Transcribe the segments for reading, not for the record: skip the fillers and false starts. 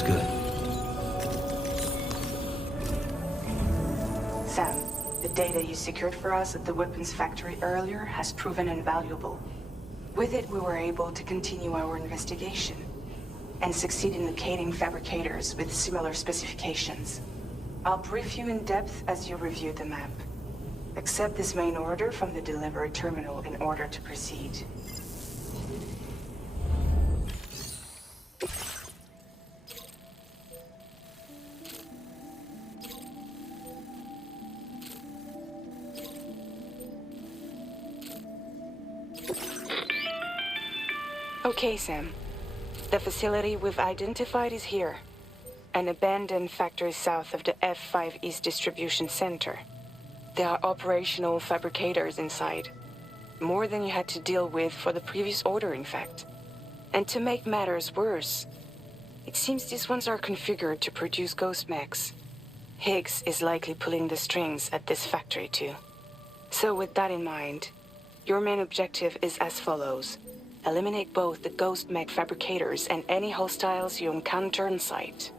Feels good. Sam, the data you secured for us at the weapons factory earlier has proven invaluable. With it, we were able to continue our investigation and succeed in locating fabricators with similar specifications. I'll brief you in depth as you review the map. Accept this main order from the delivery terminal in order to proceed. Okay, Sam. The facility we've identified is here. An abandoned factory south of the F5 East Distribution Center. There are operational fabricators inside. More than you had to deal with for the previous order, in fact. And to make matters worse, it seems these ones are configured to produce ghost mechs. Higgs is likely pulling the strings at this factory too. So with that in mind, your main objective is as follows. Eliminate both the ghost mech fabricators and any hostiles you encounter on site.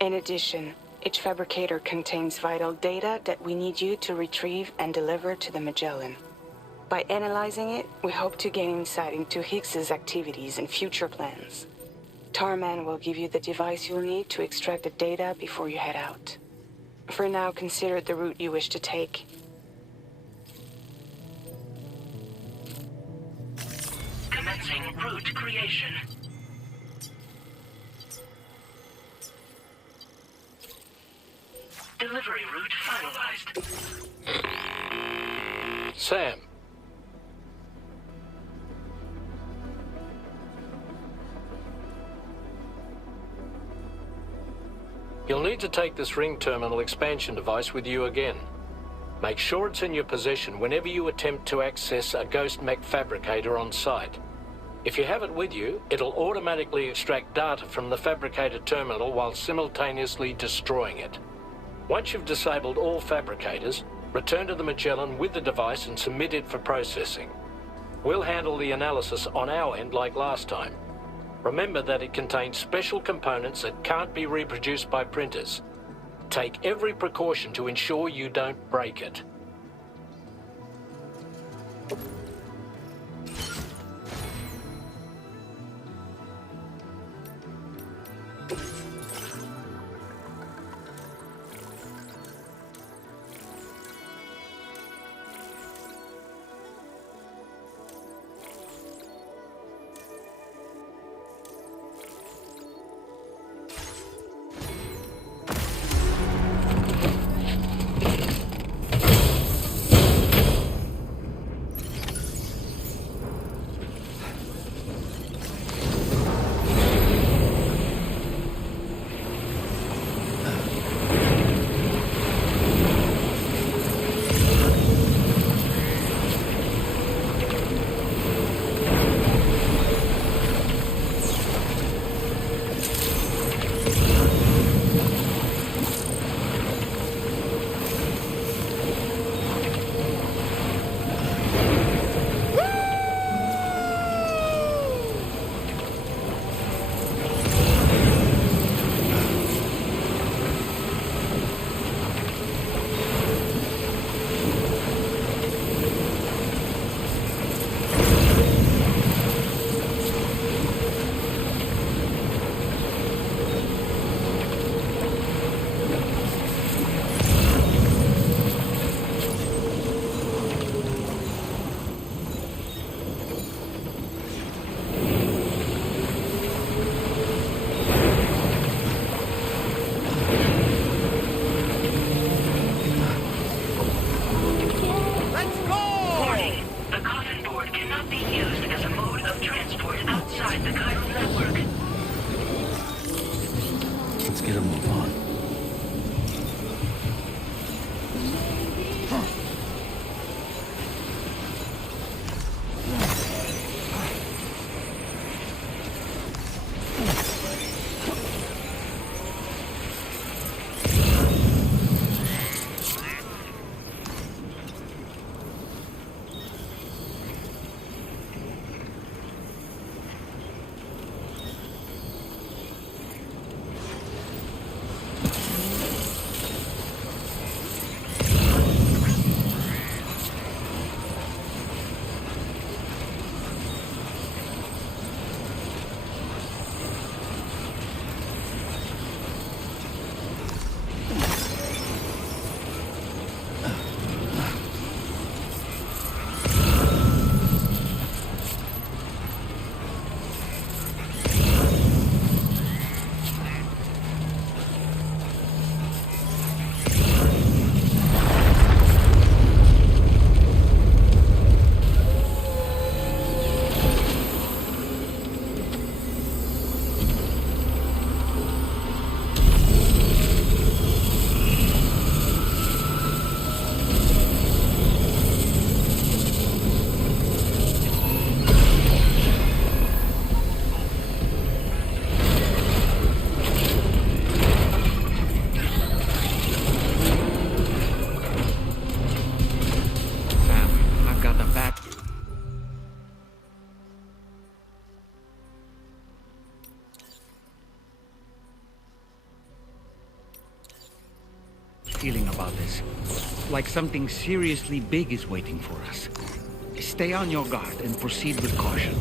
In addition, each fabricator contains vital data that we need you to retrieve and deliver to the Magellan. By analyzing it, we hope to gain insight into Higgs's activities and future plans. Tarman will give you the device you'll need to extract the data before you head out. For now, consider the route you wish to take. Commencing route creation. Delivery route finalized. Sam. You'll need to take this ring terminal expansion device with you again. Make sure it's in your possession whenever you attempt to access a ghost mech fabricator on site. If you have it with you, it'll automatically extract data from the fabricator terminal while simultaneously destroying it. Once you've disabled all fabricators, return to the Magellan with the device and submit it for processing. We'll handle the analysis on our end like last time. Remember that it contains special components that can't be reproduced by printers. Take every precaution to ensure you don't break it. feeling about this. Like something seriously big is waiting for us. Stay on your guard and proceed with caution.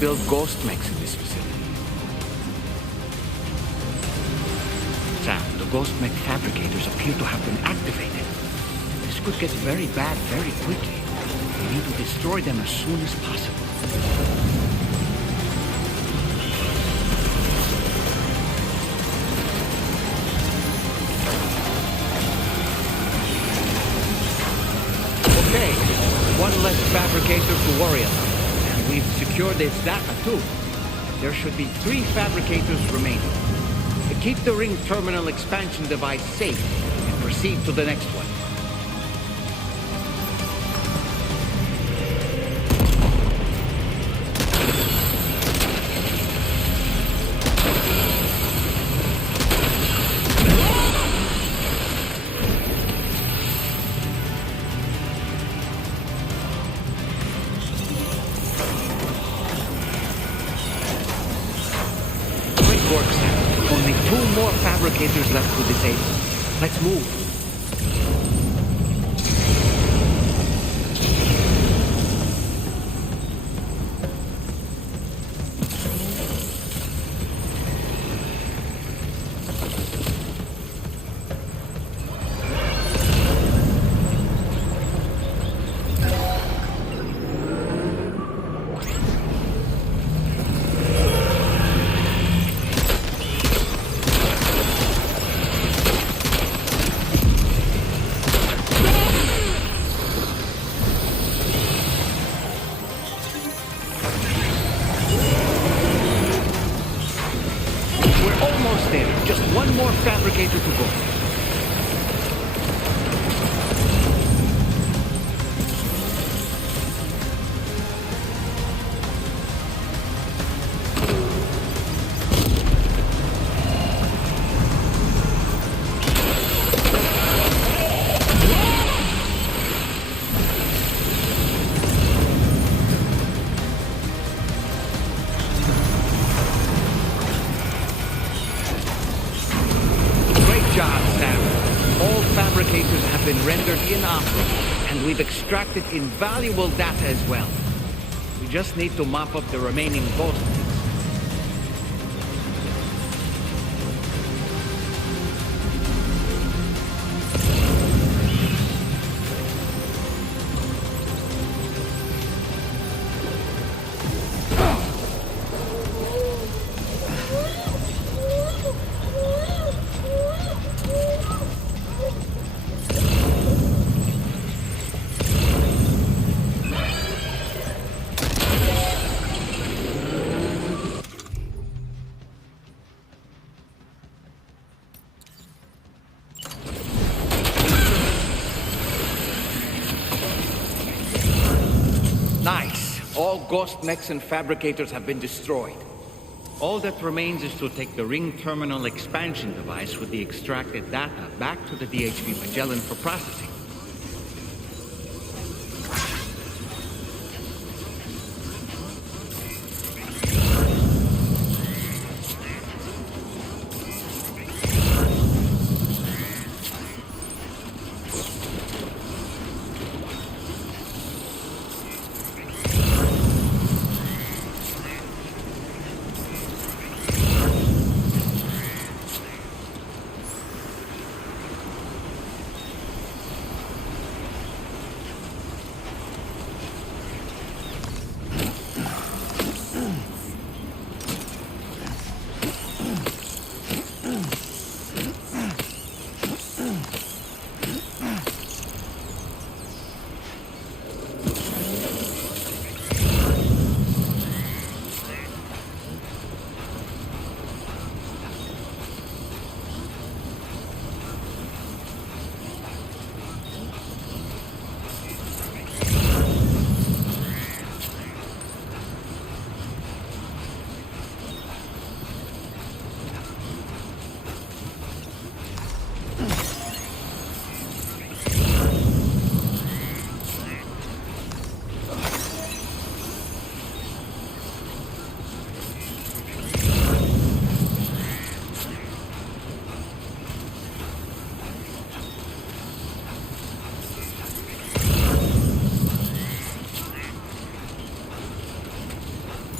Build ghost mechs in this facility. Sam, the ghost mech fabricators appear to have been activated. This could get very bad very quickly. We need to destroy them as soon as possible. Okay, one less fabricator to worry about. We've secured its data too. There should be 3 fabricators remaining. Keep the ring terminal expansion device safe and proceed to the next one. Only 2 more fabricators left to disable. Let's move. Just one more fabricator to go. Fabricators have been rendered inoperable, and we've extracted invaluable data as well. We just need to mop up the remaining ghost mechs. ghost mechs and fabricators have been destroyed. All that remains is to take the ring terminal expansion device with the extracted data back to the DHB Magellan for processing.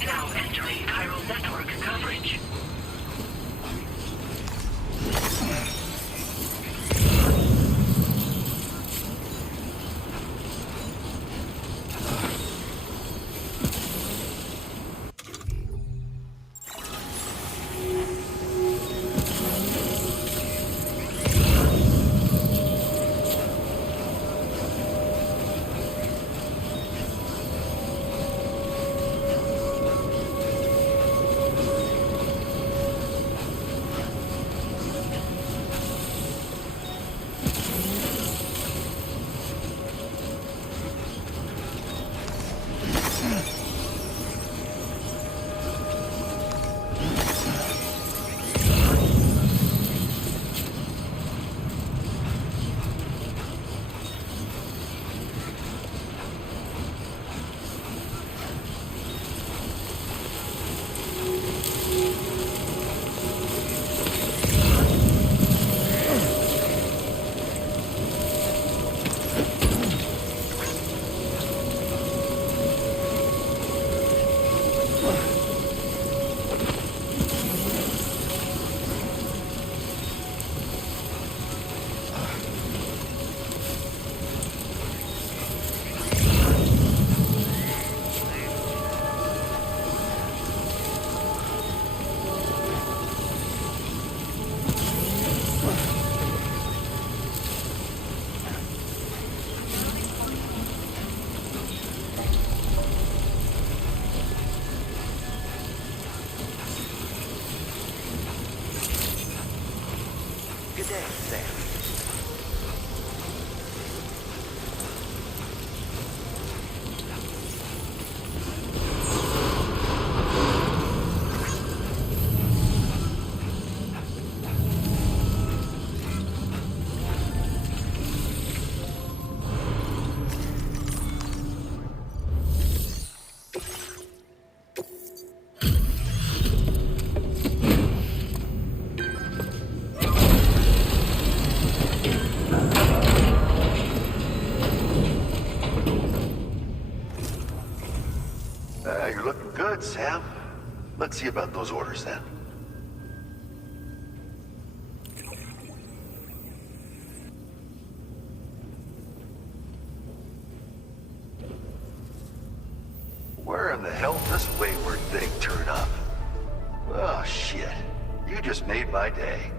Now entering chiral network coverage. Good day, Sam. You're looking good, Sam. Let's see about those orders then. Where in the hell did this wayward thing turn up? Oh, shit. You just made my day.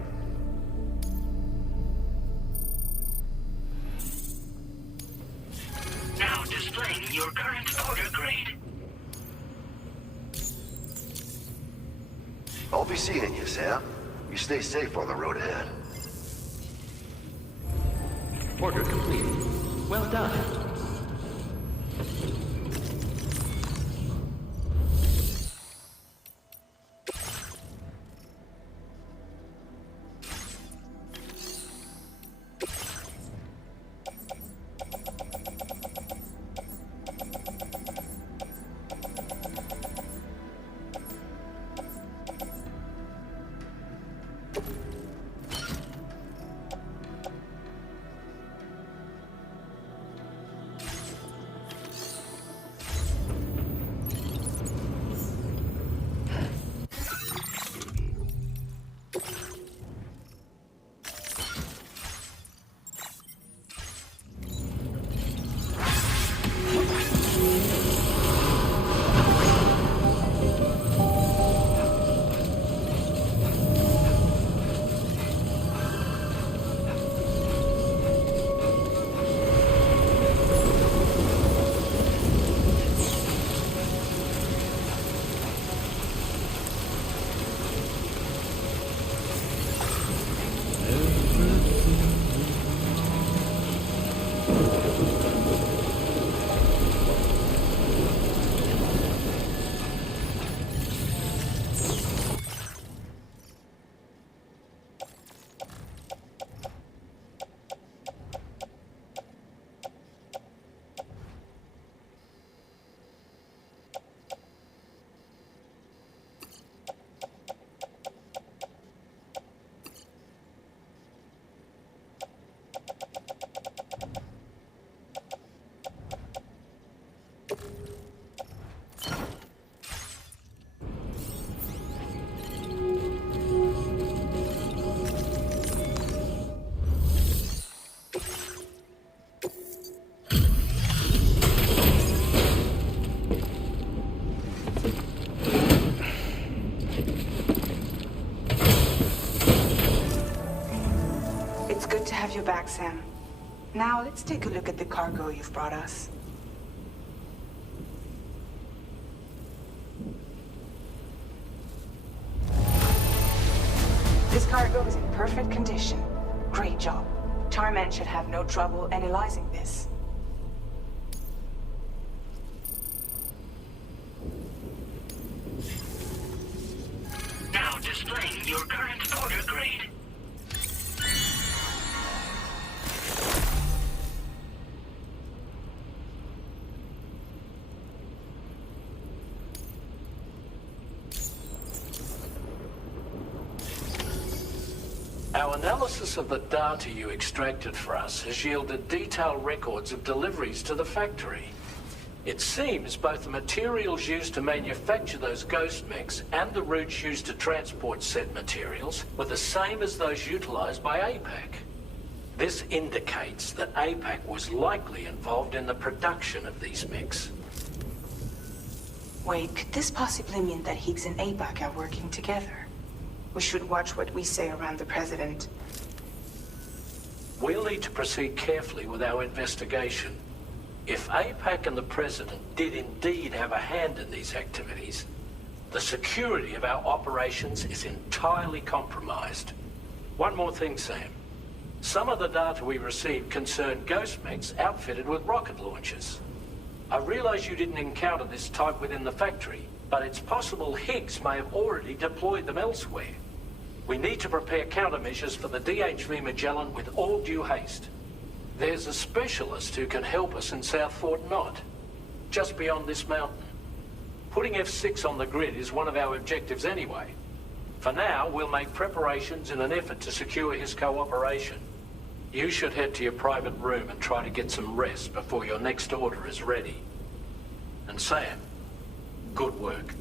Now displaying your current order grade. I'll be seeing you, Sam. You stay safe on the road ahead. Order complete. Well done. It's good to have you back, Sam. Now, let's take a look at the cargo you've brought us. This cargo is in perfect condition. Great job. Tarman should have no trouble analyzing this. Now displaying your current order grade. Our analysis of the data you extracted for us has yielded detailed records of deliveries to the factory. It seems both the materials used to manufacture those ghost mechs and the routes used to transport said materials were the same as those utilized by APAC. This indicates that APAC was likely involved in the production of these mechs. Wait, could this possibly mean that Higgs and APAC are working together? We should watch what we say around the President. We'll need to proceed carefully with our investigation. If APAC and the President did indeed have a hand in these activities, the security of our operations is entirely compromised. One more thing, Sam. Some of the data we received concerned ghost mechs outfitted with rocket launchers. I realize you didn't encounter this type within the factory, but it's possible Higgs may have already deployed them elsewhere. We need to prepare countermeasures for the DHV Magellan with all due haste. There's a specialist who can help us in South Fort Knott, just beyond this mountain. Putting F6 on the grid is one of our objectives anyway. For now, we'll make preparations in an effort to secure his cooperation. You should head to your private room and try to get some rest before your next order is ready. And Sam, good work.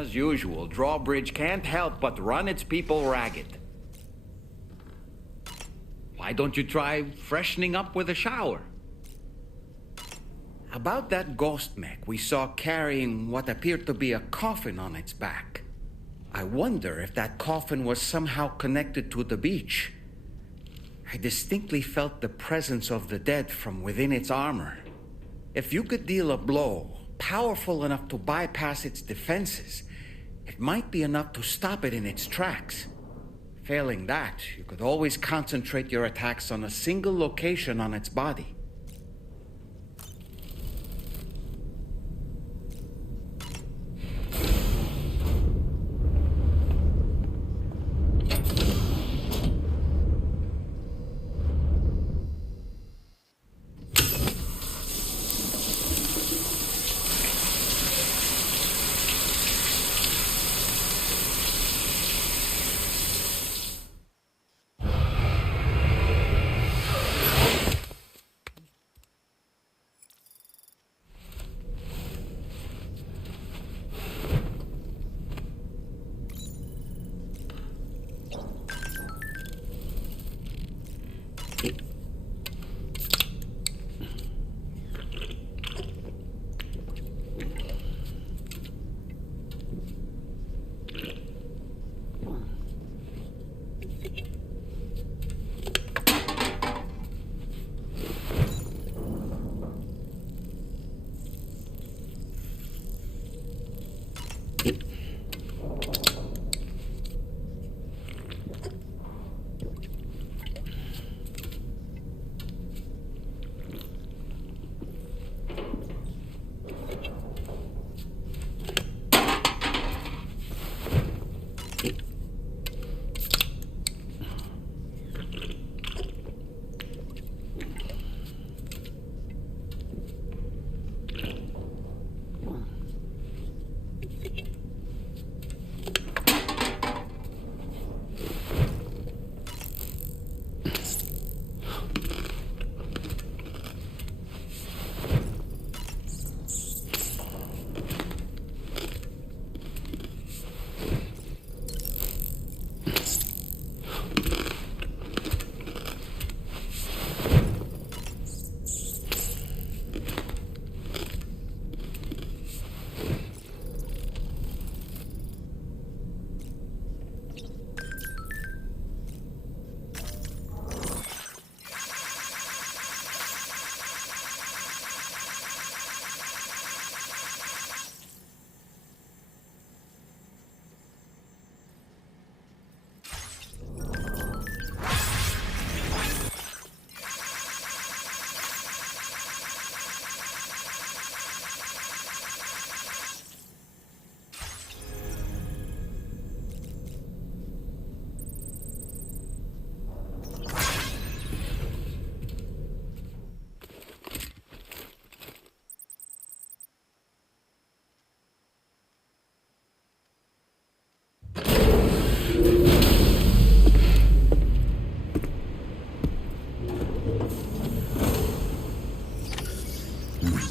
As usual, Drawbridge can't help but run its people ragged. Why don't you try freshening up with a shower? About that ghost mech we saw carrying what appeared to be a coffin on its back. I wonder if that coffin was somehow connected to the beach. I distinctly felt the presence of the dead from within its armor. If you could deal a blow powerful enough to bypass its defenses, it might be enough to stop it in its tracks. Failing that, you could always concentrate your attacks on a single location on its body.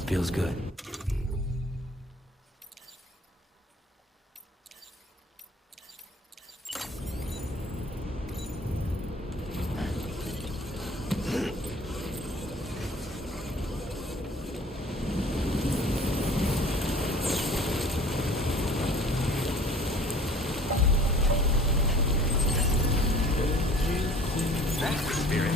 Feels good. That's the spirit.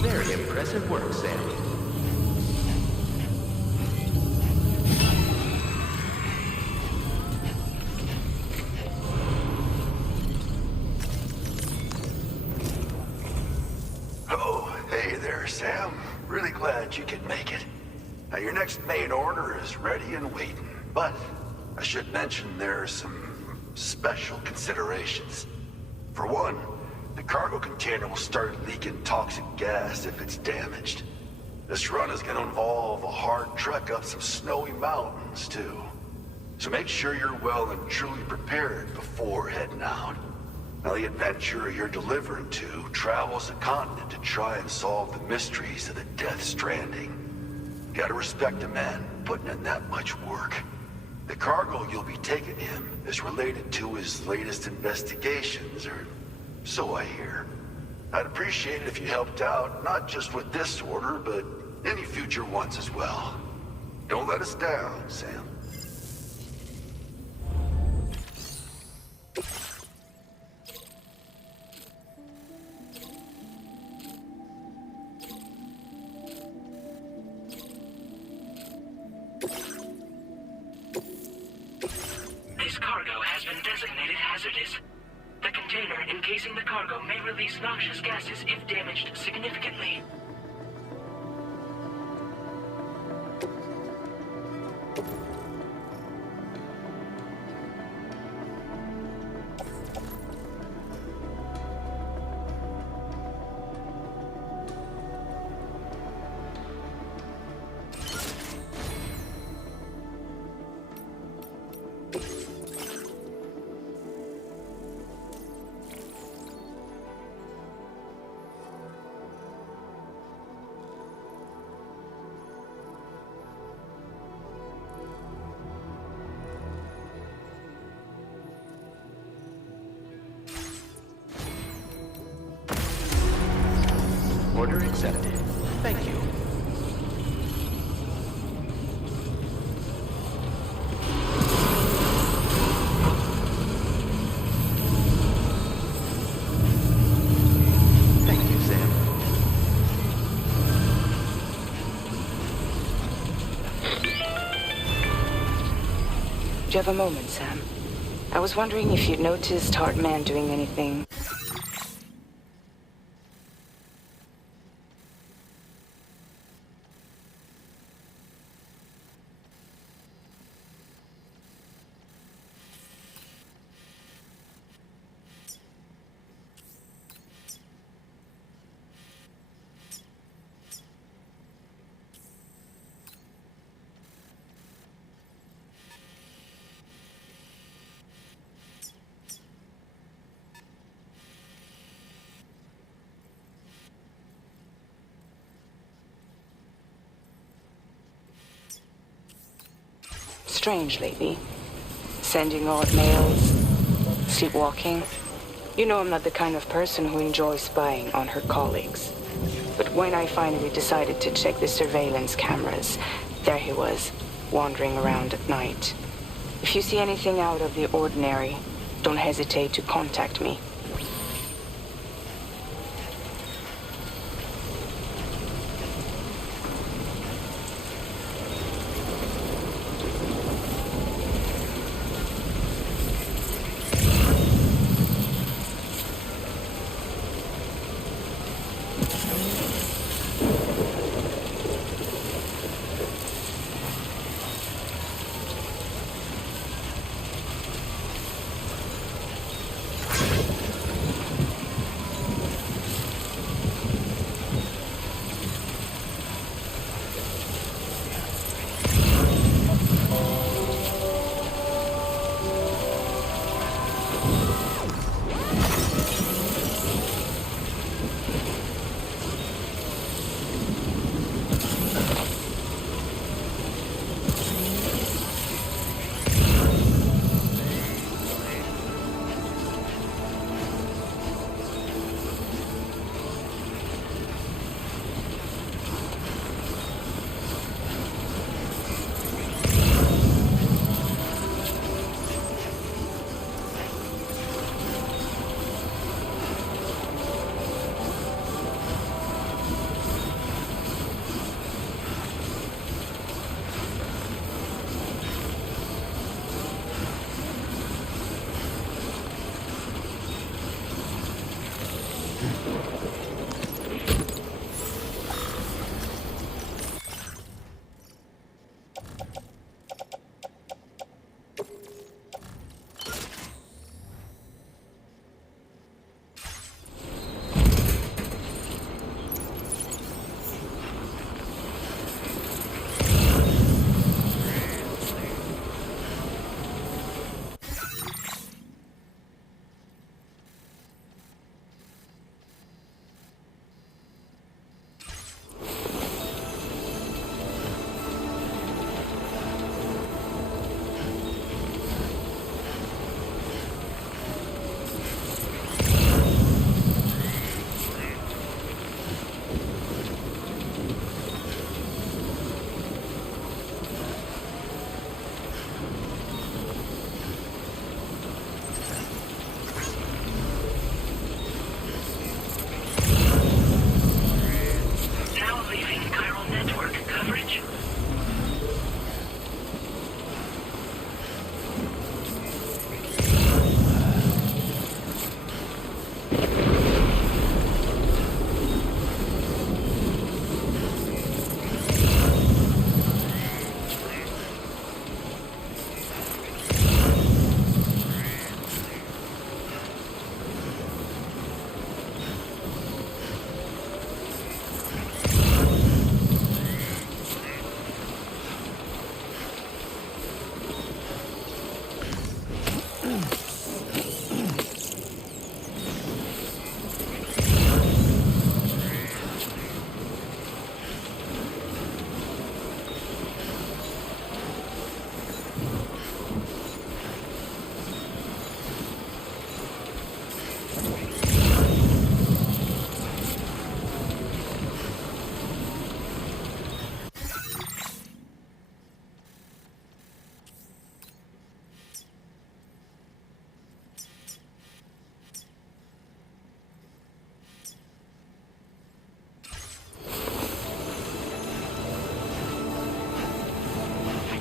Very impressive work, Sam. Oh, hey there, Sam. Really glad you could make it. Now, your next main order is ready and waiting, but I should mention there's some special considerations. For one, the cargo container will start leaking toxic gas if it's damaged. This run is gonna involve a hard trek up some snowy mountains, too. So make sure you're well and truly prepared before heading out. Now, the adventurer you're delivering to travels the continent to try and solve the mysteries of the Death Stranding. Gotta respect a man putting in that much work. The cargo you'll be taking him is related to his latest investigations, or so I hear. I'd appreciate it if you helped out, not just with this order, but any future ones as well. Don't let us down, Sam. This cargo has been designated hazardous. The container encasing the cargo may release noxious gases if damaged significantly. Order accepted. Thank you. Thank you, Sam. Do you have a moment, Sam? I was wondering if you'd noticed Hartman doing anything. Strange lately. Sending odd mails, sleepwalking. You know I'm not the kind of person who enjoys spying on her colleagues. But when I finally decided to check the surveillance cameras, there he was, wandering around at night. If you see anything out of the ordinary, don't hesitate to contact me.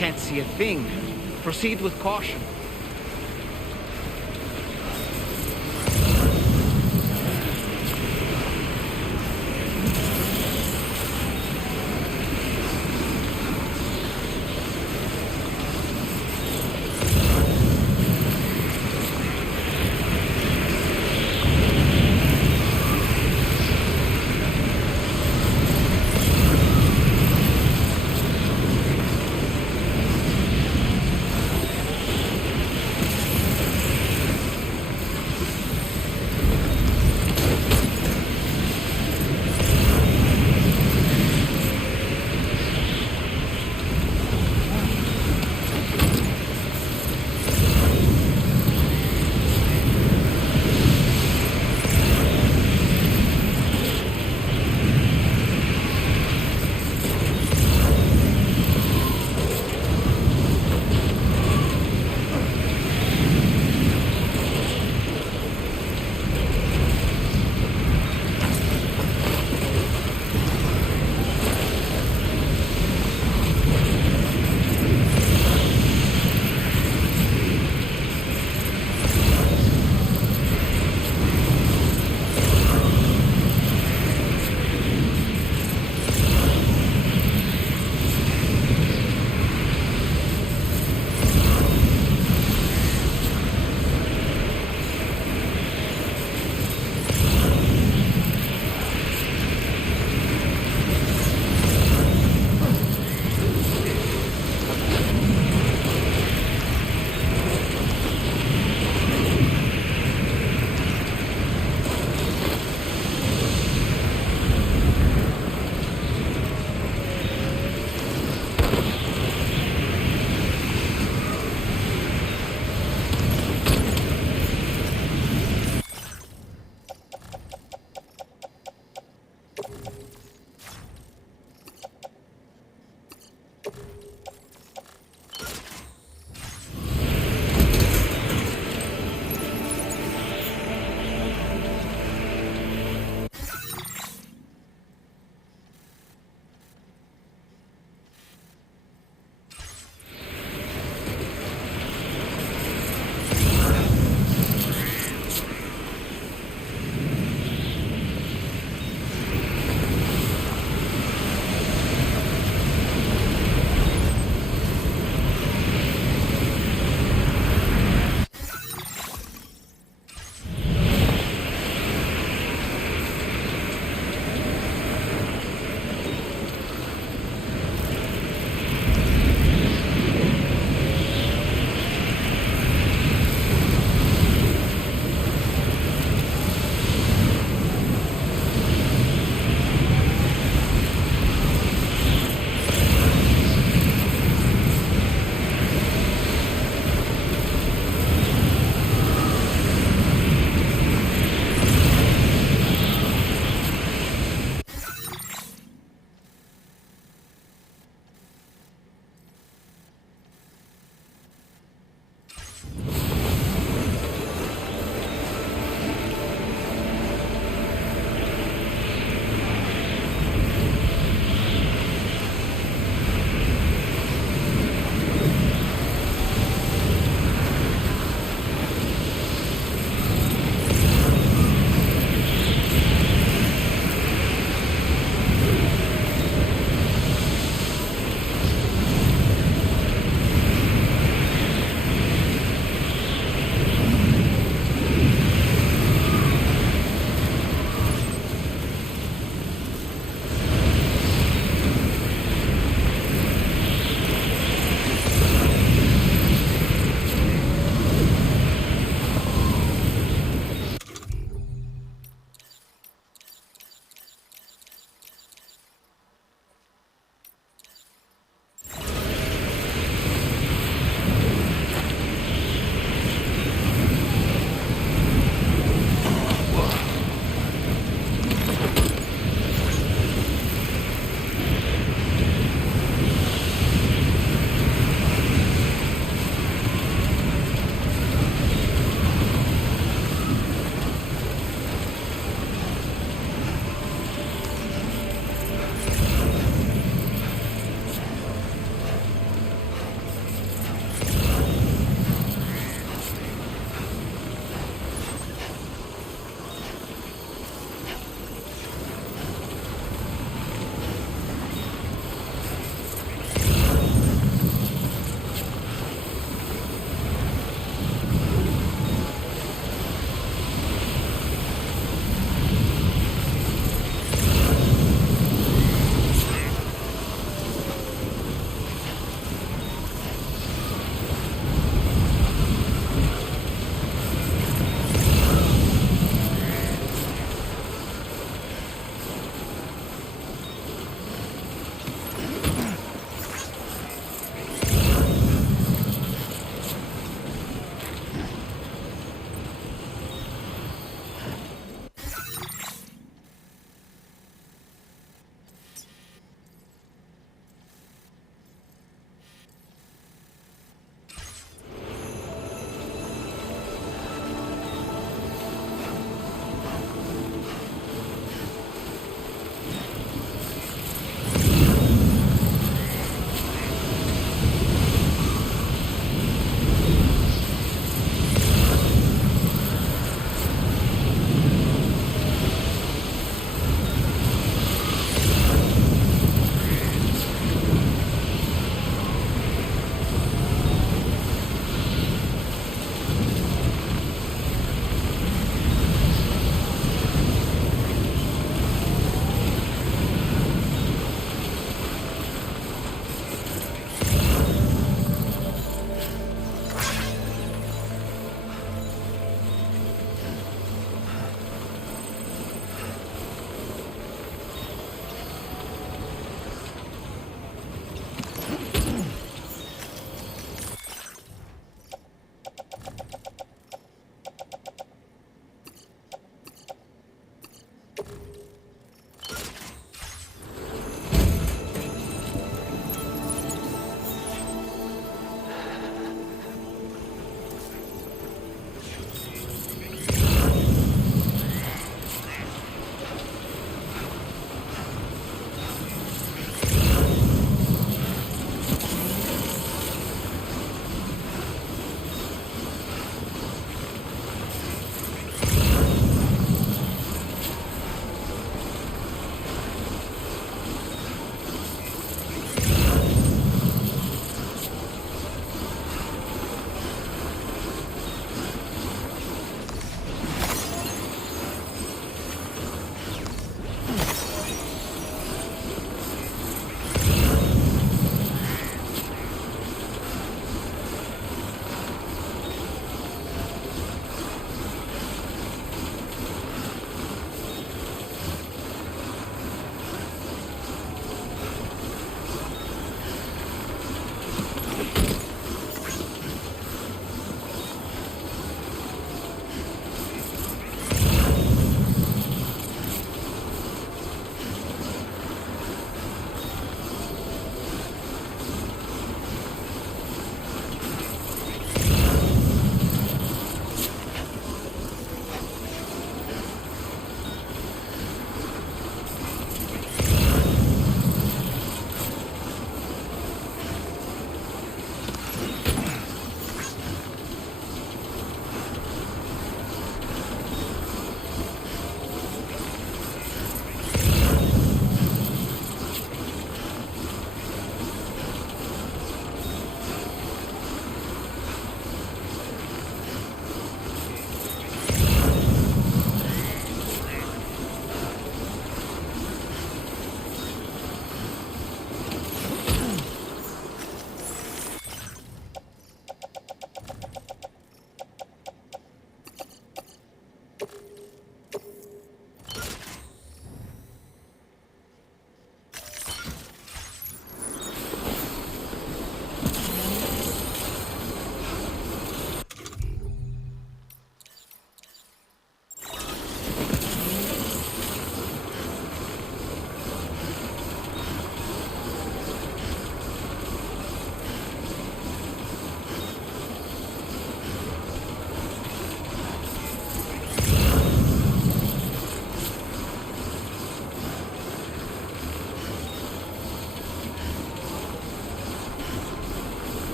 Can't see a thing. Proceed with caution.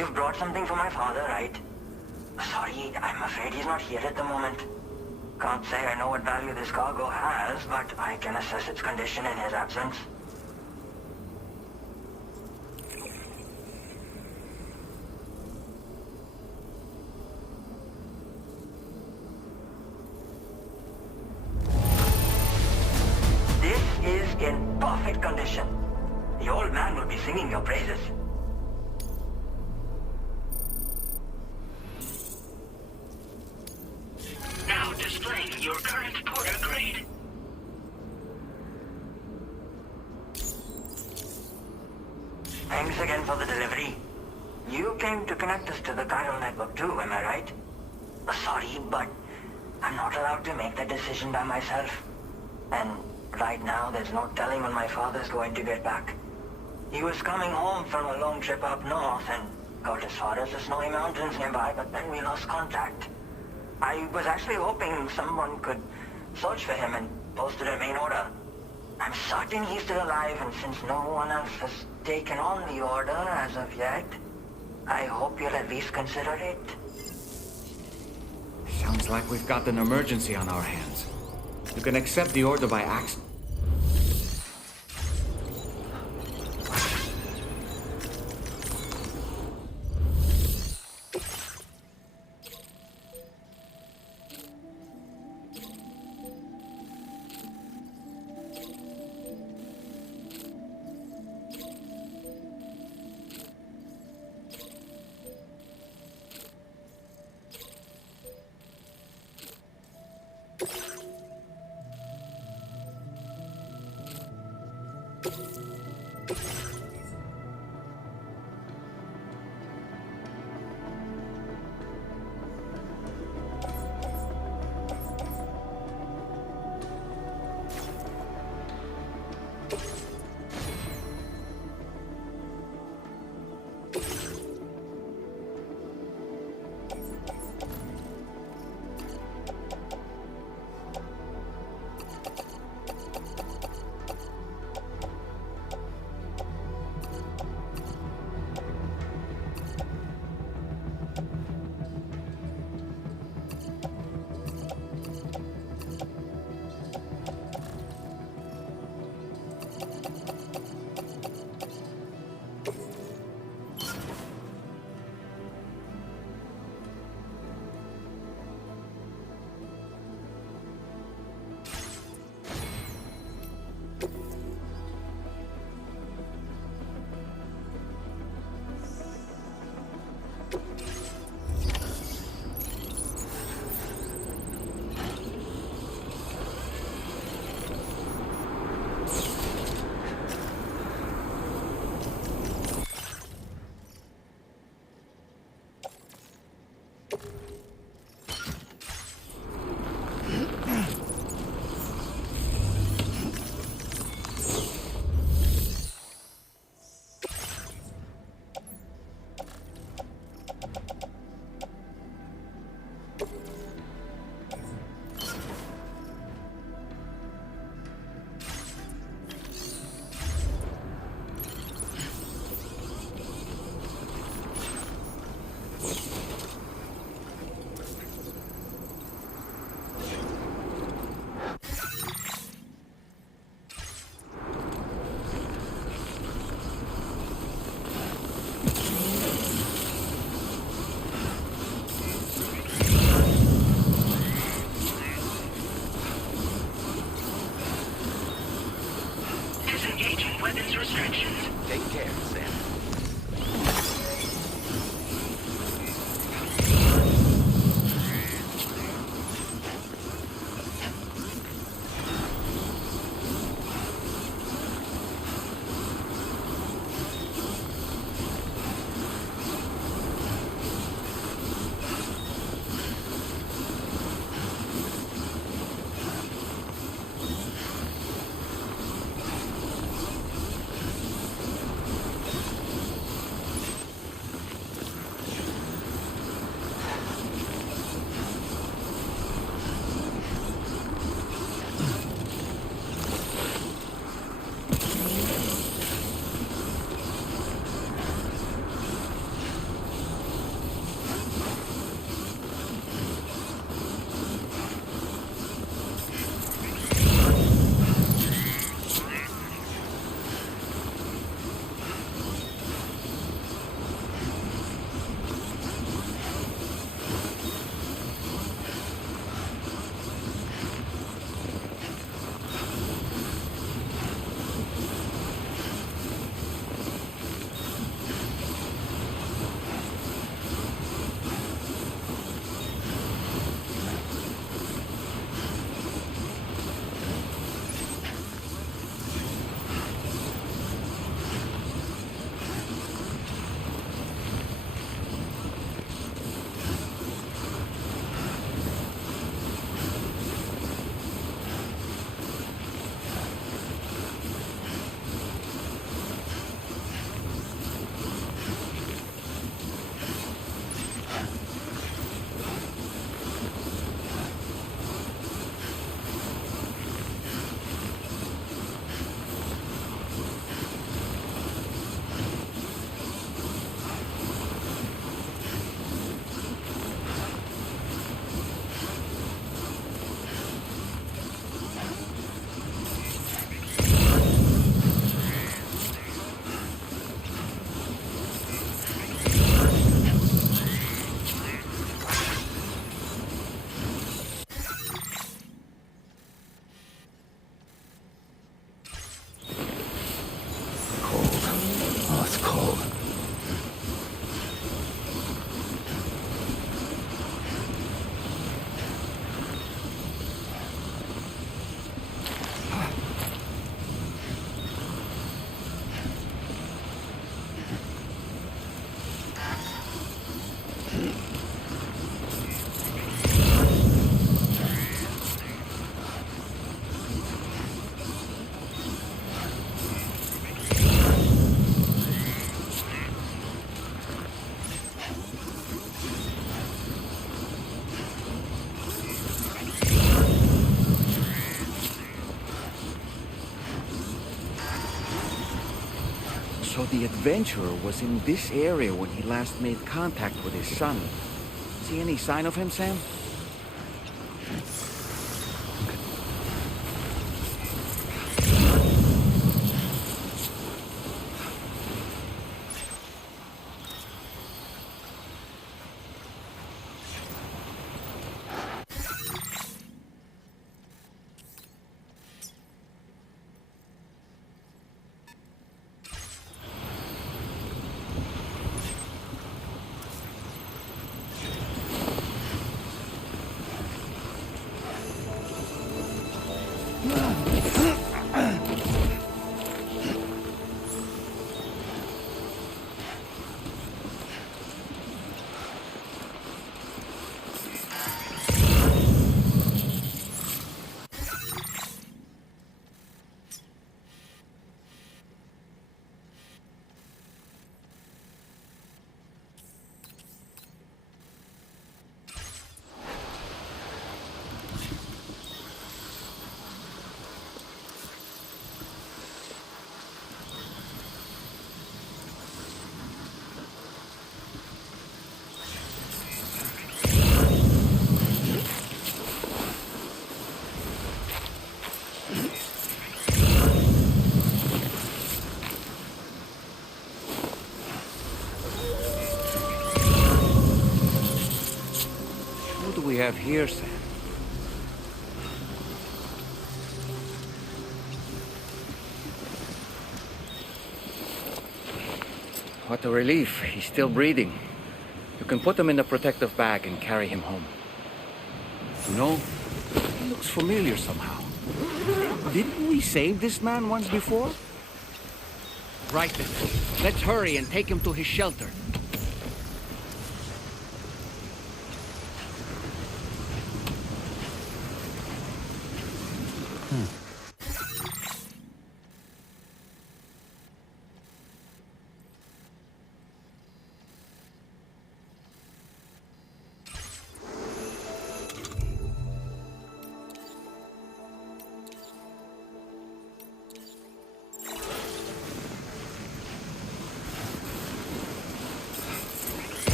You've brought something for my father, right? Sorry, I'm afraid he's not here at the moment. Can't say I know what value this cargo has, but I can assess its condition in his absence. This is in perfect condition. The old man will be singing your praises. Now displaying your current porter grade. Thanks again for the delivery. You came to connect us to the chiral network too, am I right? Sorry, but I'm not allowed to make that decision by myself. And right now, there's no telling when my father's going to get back. He was coming home from a long trip up north and got as far as the snowy mountains nearby, but then we lost contact. I was actually hoping someone could search for him and posted a main order. I'm certain he's still alive, and since no one else has taken on the order as of yet, I hope you'll at least consider it. Sounds like we've got an emergency on our hands. You can accept the order by accident. weapons restrictions. Take care, Sam. So the adventurer was in this area when he last made contact with his son. See any sign of him, Sam? What do we have here, Sam? What a relief. He's still breathing. You can put him in a protective bag and carry him home. You know, he looks familiar somehow. Didn't we save this man once before? Right then. Let's hurry and take him to his shelter.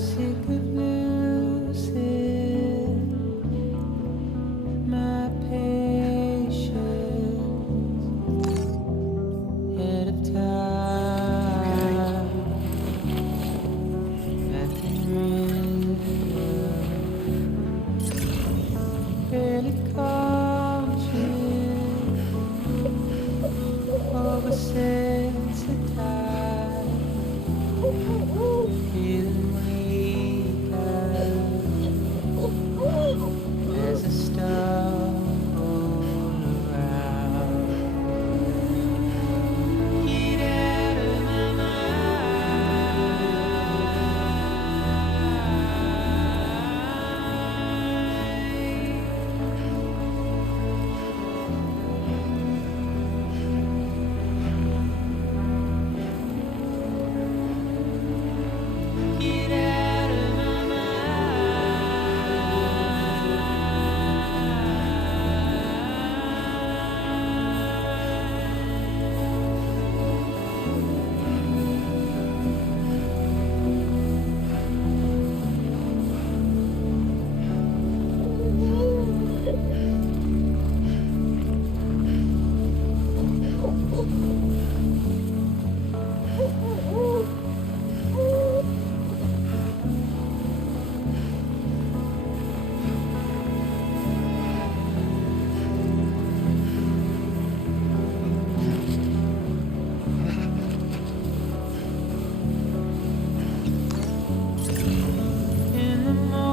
sick of losing my patience ahead of time. Back in rhythm, barely conscious, oversensitized, feeling weaker as a stone all around. Get out of my Get out of my In the morning,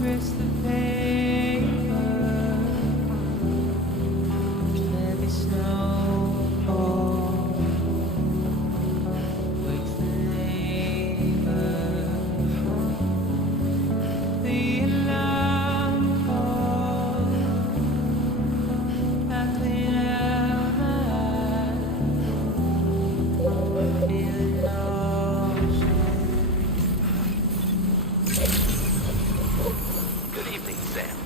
press the paper, heavy snowfall wakes the neighbor. The alarm call, I clean out my eyes, feeling nauseous. Good evening, Sam.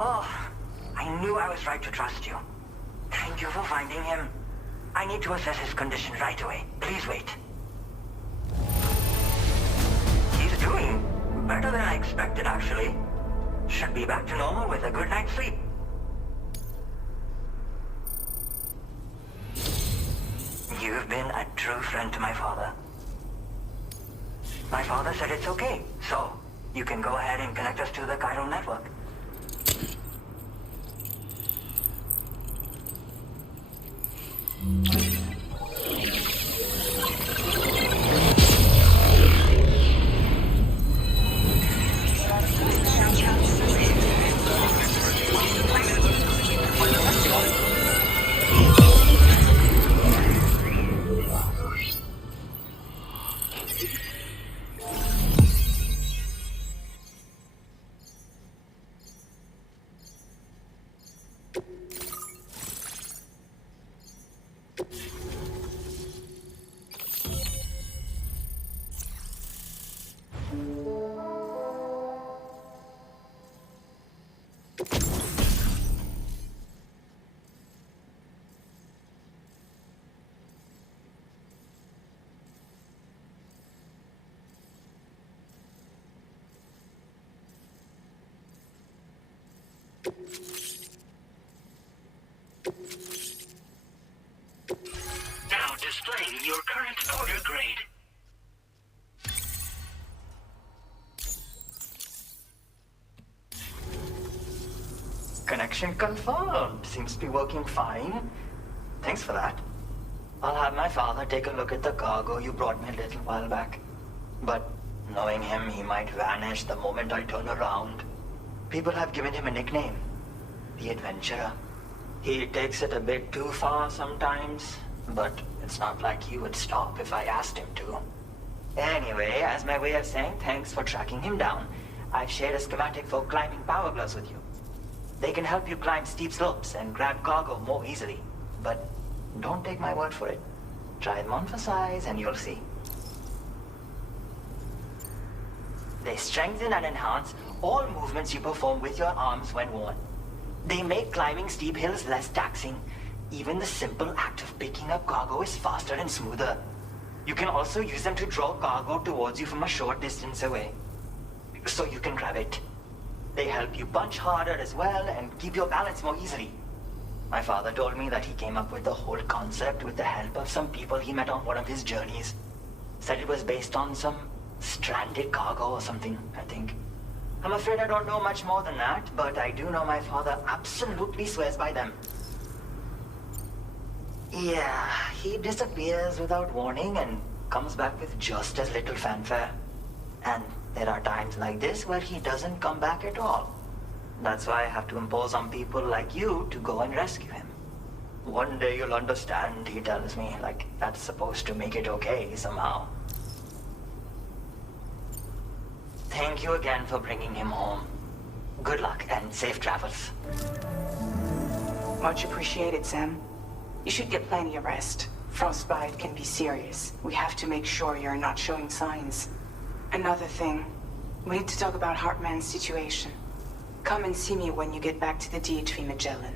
Oh, I knew I was right to trust you. Thank you for finding him. I need to assess his condition right away. Please wait. He's doing better than I expected, actually. Should be back to normal with a good night's sleep. You've been a true friend to my father. My father said it's okay, so you can go ahead and connect us to the chiral network. Now displaying your current order grade. Connection confirmed. Seems to be working fine. Thanks for that. I'll have my father take a look at the cargo you brought me a little while back. But Knowing him, he might vanish the moment I turn around. People have given him a nickname, the Adventurer. He takes it a bit too far sometimes, but it's not like he would stop if I asked him to. Anyway, as my way of saying thanks for tracking him down, I've shared a schematic for climbing power gloves with you. They can help you climb steep slopes and grab cargo more easily. But don't take my word for it. Try them on for size and you'll see. They strengthen and enhance all movements you perform with your arms when worn. They make climbing steep hills less taxing. Even the simple act of picking up cargo is faster and smoother. You can also use them to draw cargo towards you from a short distance away, so you can grab it. They help you punch harder as well and keep your balance more easily. My father told me that he came up with the whole concept with the help of some people he met on one of his journeys. Said it was based on some stranded cargo or something, I think. I'm afraid I don't know much more than that, but I do know my father absolutely swears by them. Yeah, he disappears without warning and comes back with just as little fanfare. And there are times like this where he doesn't come back at all. That's why I have to impose on people like you to go and rescue him. One day you'll understand, he tells me, like that's supposed to make it okay somehow. Thank you again for bringing him home. Good luck and safe travels. Much appreciated, Sam. You should get plenty of rest. Frostbite can be serious. We have to make sure you're not showing signs. Another thing, we need to talk about Hartman's situation. Come and see me when you get back to the DHV Magellan.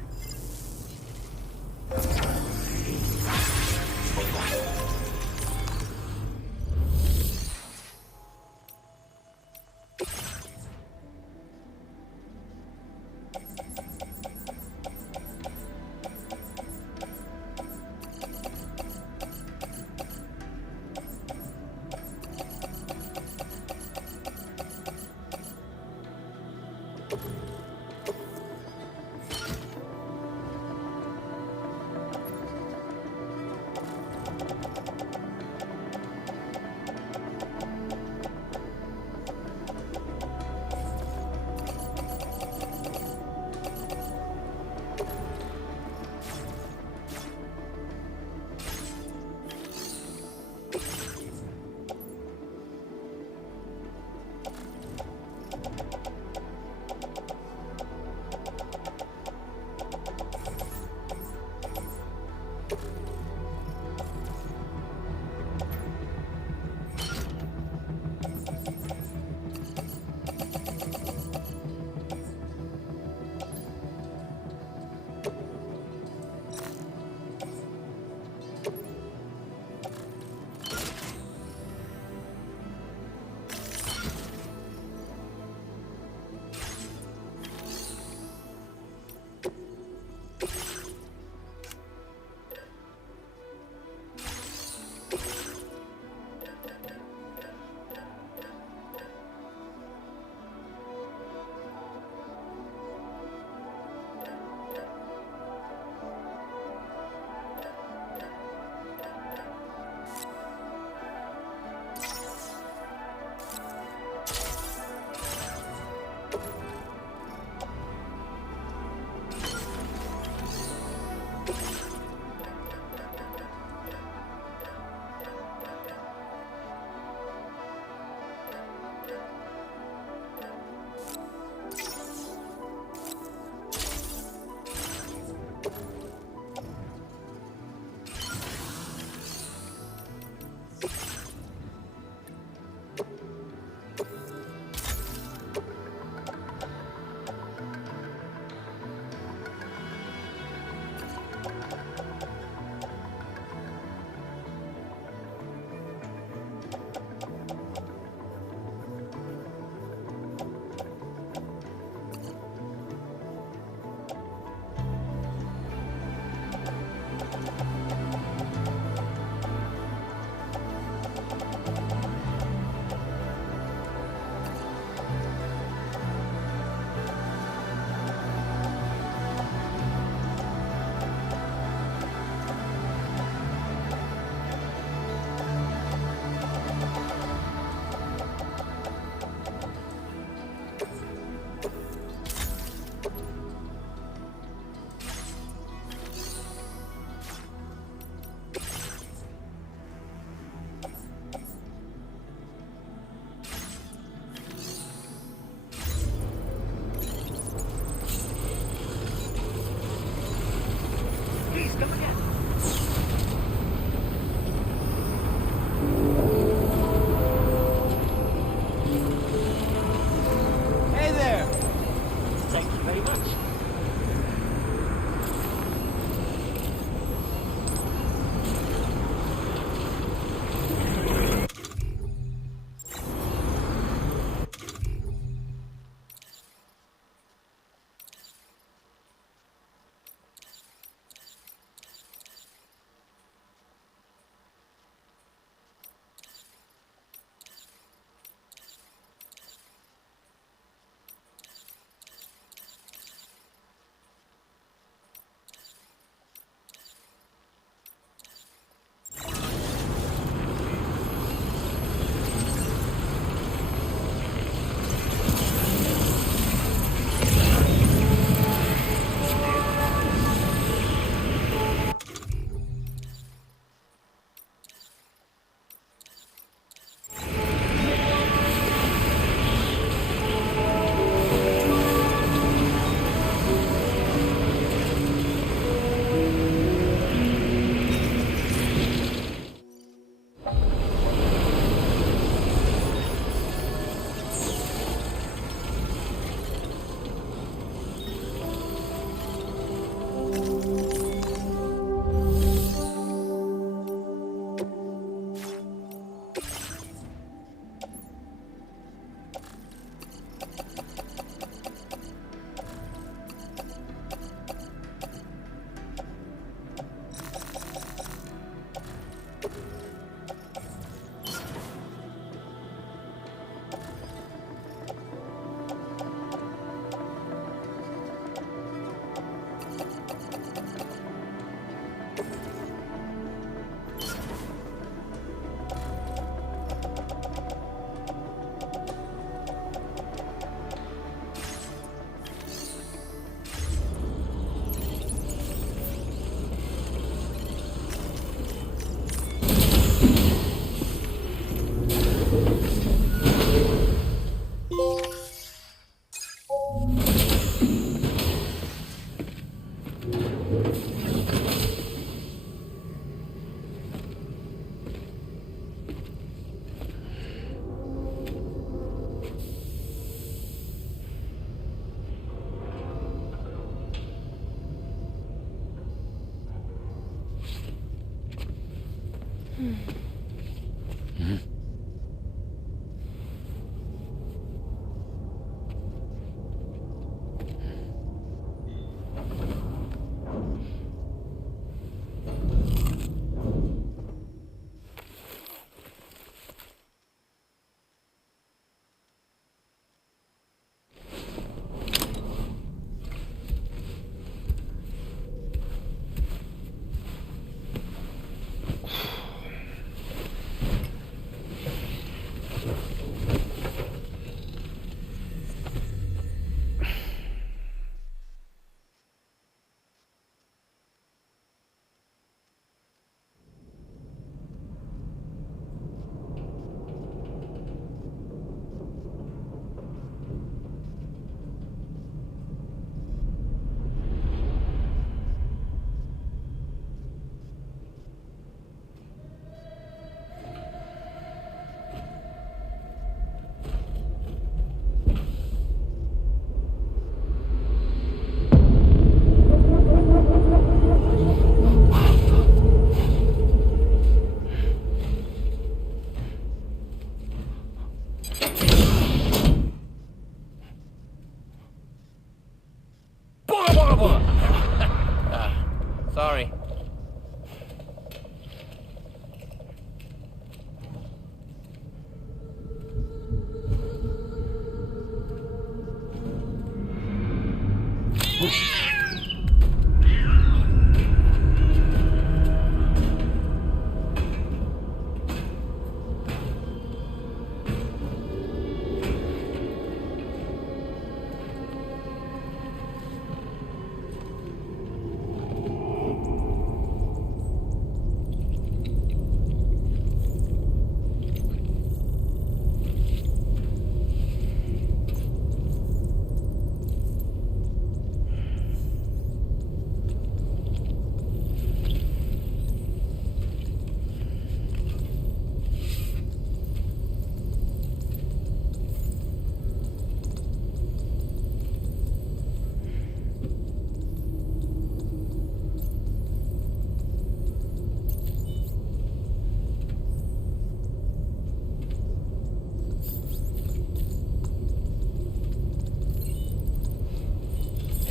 Sorry.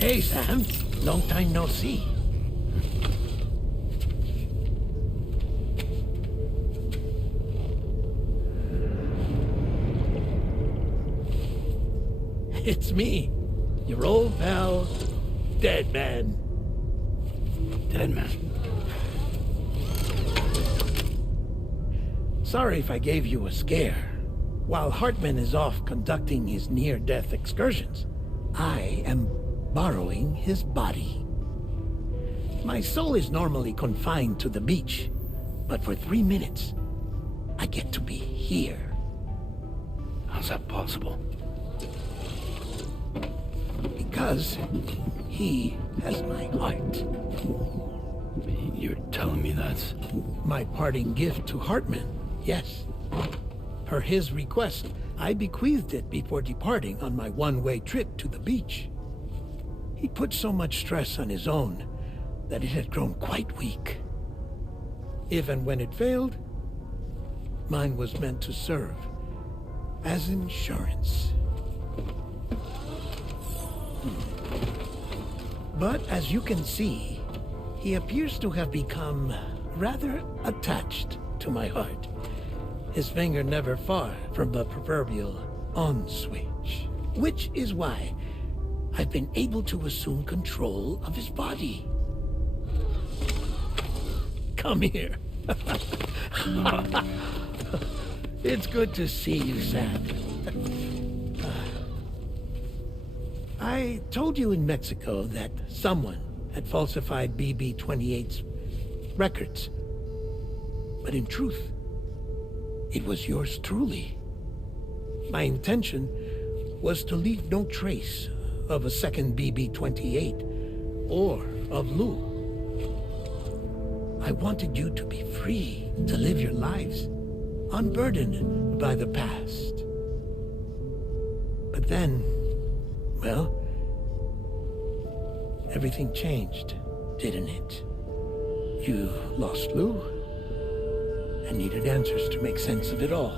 Hey, Sam. Long time no see. It's me, your old pal, Dead Man. Dead man. Sorry if I gave you a scare. While Hartman is off conducting his near-death excursions, I am borrowing his body. My soul is normally confined to the beach, but for 3 minutes, I get to be here. How's that possible? Because he has my heart. You're telling me that's... My parting gift to Hartman, yes. Per his request, I bequeathed it before departing on my one-way trip to the beach. He put so much stress on his own that it had grown quite weak. If and when it failed, mine was meant to serve as insurance. But as you can see, he appears to have become rather attached to my heart. His finger never far from the proverbial on switch. Which is why I've been able to assume control of his body. Come here. It's good to see you, Sam. I told you in Mexico that someone had falsified BB-28's records. But in truth, it was yours truly. My intention was to leave no trace of a second BB-28 or of Lou. I wanted you to be free to live your lives, unburdened by the past. But then, well, everything changed, didn't it? You lost Lou, and needed answers to make sense of it all.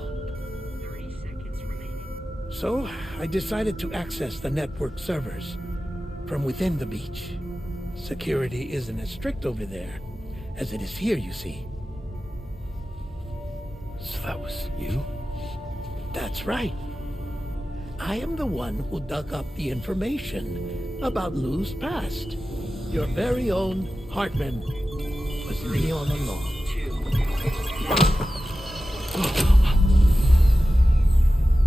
30 seconds remaining. So, I decided to access the network servers from within the beach. Security isn't as strict over there as it is here, you see. So that was you? That's right. I am the one who dug up the information about Lou's past. Your very own Hartman was me all along. 2.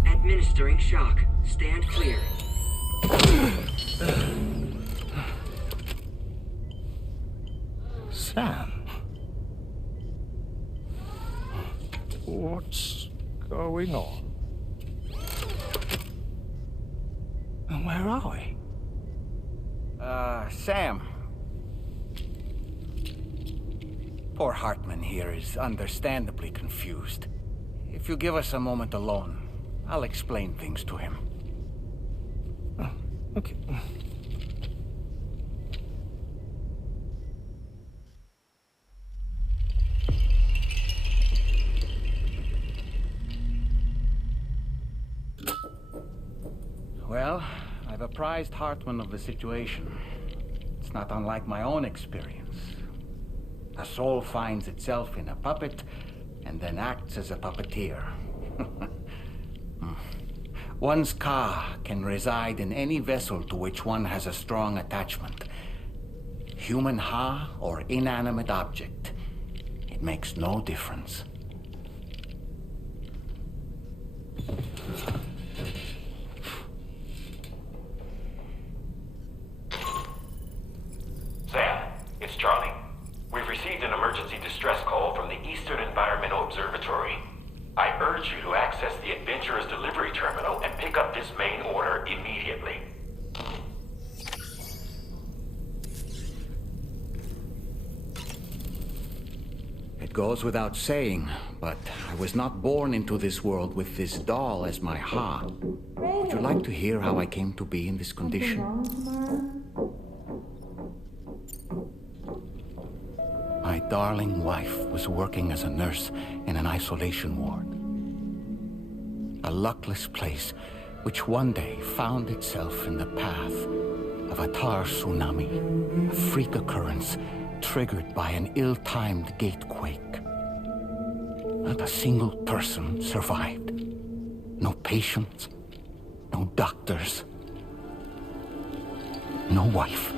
Administering shock. Stand clear. Sam? What's going on? And where are we? Sam. Poor Hartman here is understandably confused. If you give us a moment alone, I'll explain things to him. Oh, okay. Well, I've apprised Hartman of the situation. It's not unlike my own experience. A soul finds itself in a puppet and then acts as a puppeteer. One's Ka can reside in any vessel to which one has a strong attachment. Human Ha or inanimate object. It makes no difference. Sam, it's Charlie. We've received an emergency distress call from the Eastern Environmental Observatory. I urge you to access the Adventurer's delivery terminal and pick up this main order immediately. It goes without saying, but I was not born into this world with this doll as my Ha. Would you like to hear how I came to be in this condition? My darling wife was working as a nurse in an isolation ward. A luckless place which one day found itself in the path of a tar tsunami, a freak occurrence triggered by an ill-timed gatequake. Not a single person survived. No patients, no doctors, no wife.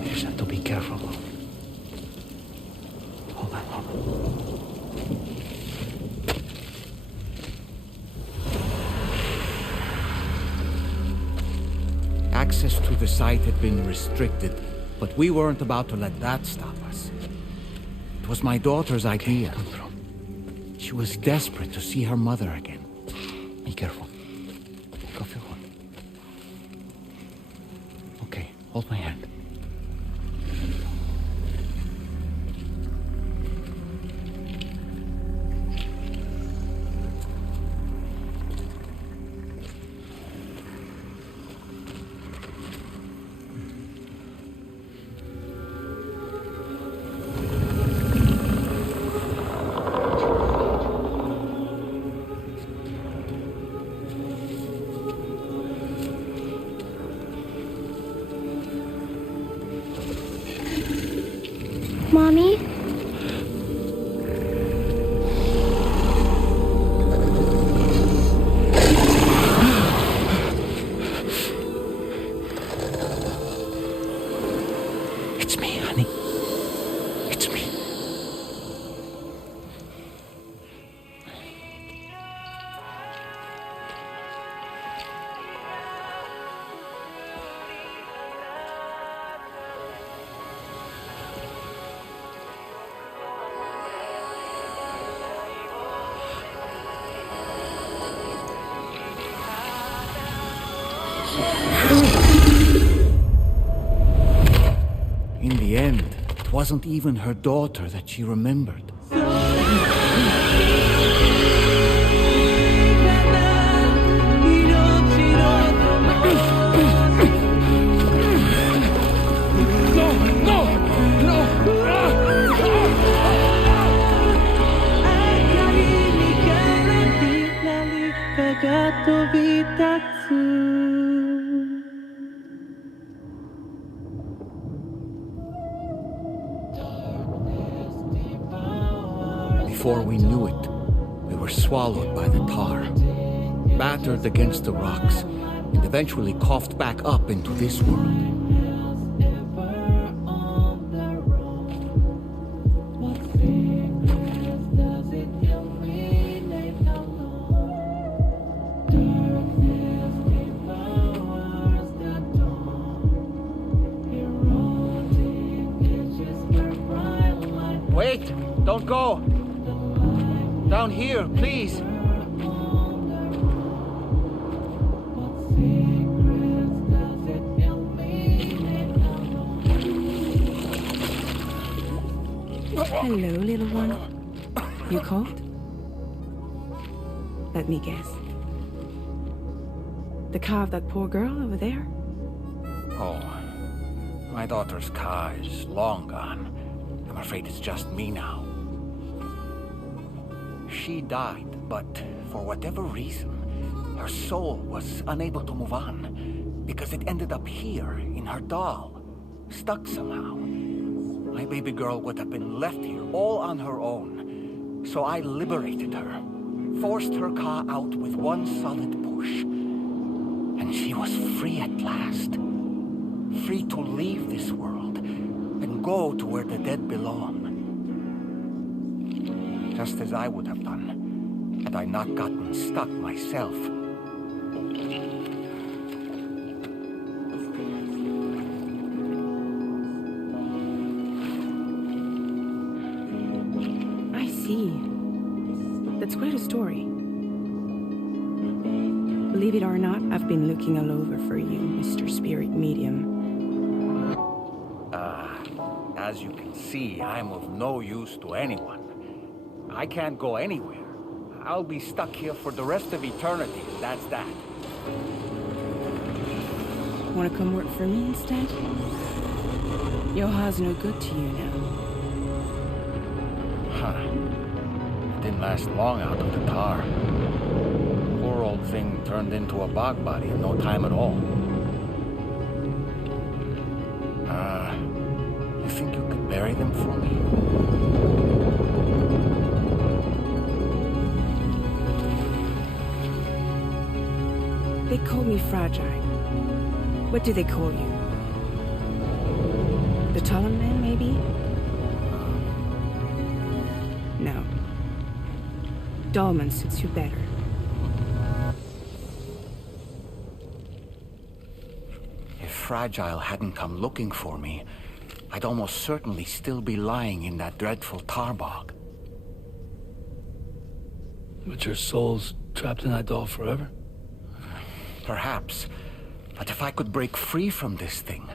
You just have to be careful. Hold on, hold on. Access to the site had been restricted, but we weren't about to let that stop us. It was my daughter's idea. She was desperate to see her mother again. Be careful. Take off your hood. Okay, hold my hand. wasn't even her daughter that she remembered. Before we knew it, we were swallowed by the tar, battered against the rocks, and eventually coughed back up into this world. Wait! Don't go! Down here, please! Hello, little one. You cold? Let me guess. The car of that poor girl over there? Oh, my daughter's car is long gone. I'm afraid it's just me now. She died, but for whatever reason, her soul was unable to move on because it ended up here in her doll, stuck somehow. My baby girl would have been left here all on her own. So I liberated her, forced her car out with one solid push. And she was free at last. Free to leave this world and go to where the dead belong. Just as I would have done, had I not gotten stuck myself. I see. That's quite a story. Believe it or not, I've been looking all over for you, Mr. Spirit Medium. As you can see, I'm of no use to anyone. I can't go anywhere. I'll be stuck here for the rest of eternity, and that's that. Want to come work for me instead? Yoha's no good to you now. Huh. It didn't last long out of the tar. Poor old thing turned into a bog body in no time at all. You think you could bury them for me? They call me fragile. What do they call you? The taller man, maybe? No. Dolman suits you better. If Fragile hadn't come looking for me, I'd almost certainly still be lying in that dreadful tar bog. But your soul's trapped in that doll forever? Perhaps. But if I could break free from this thing,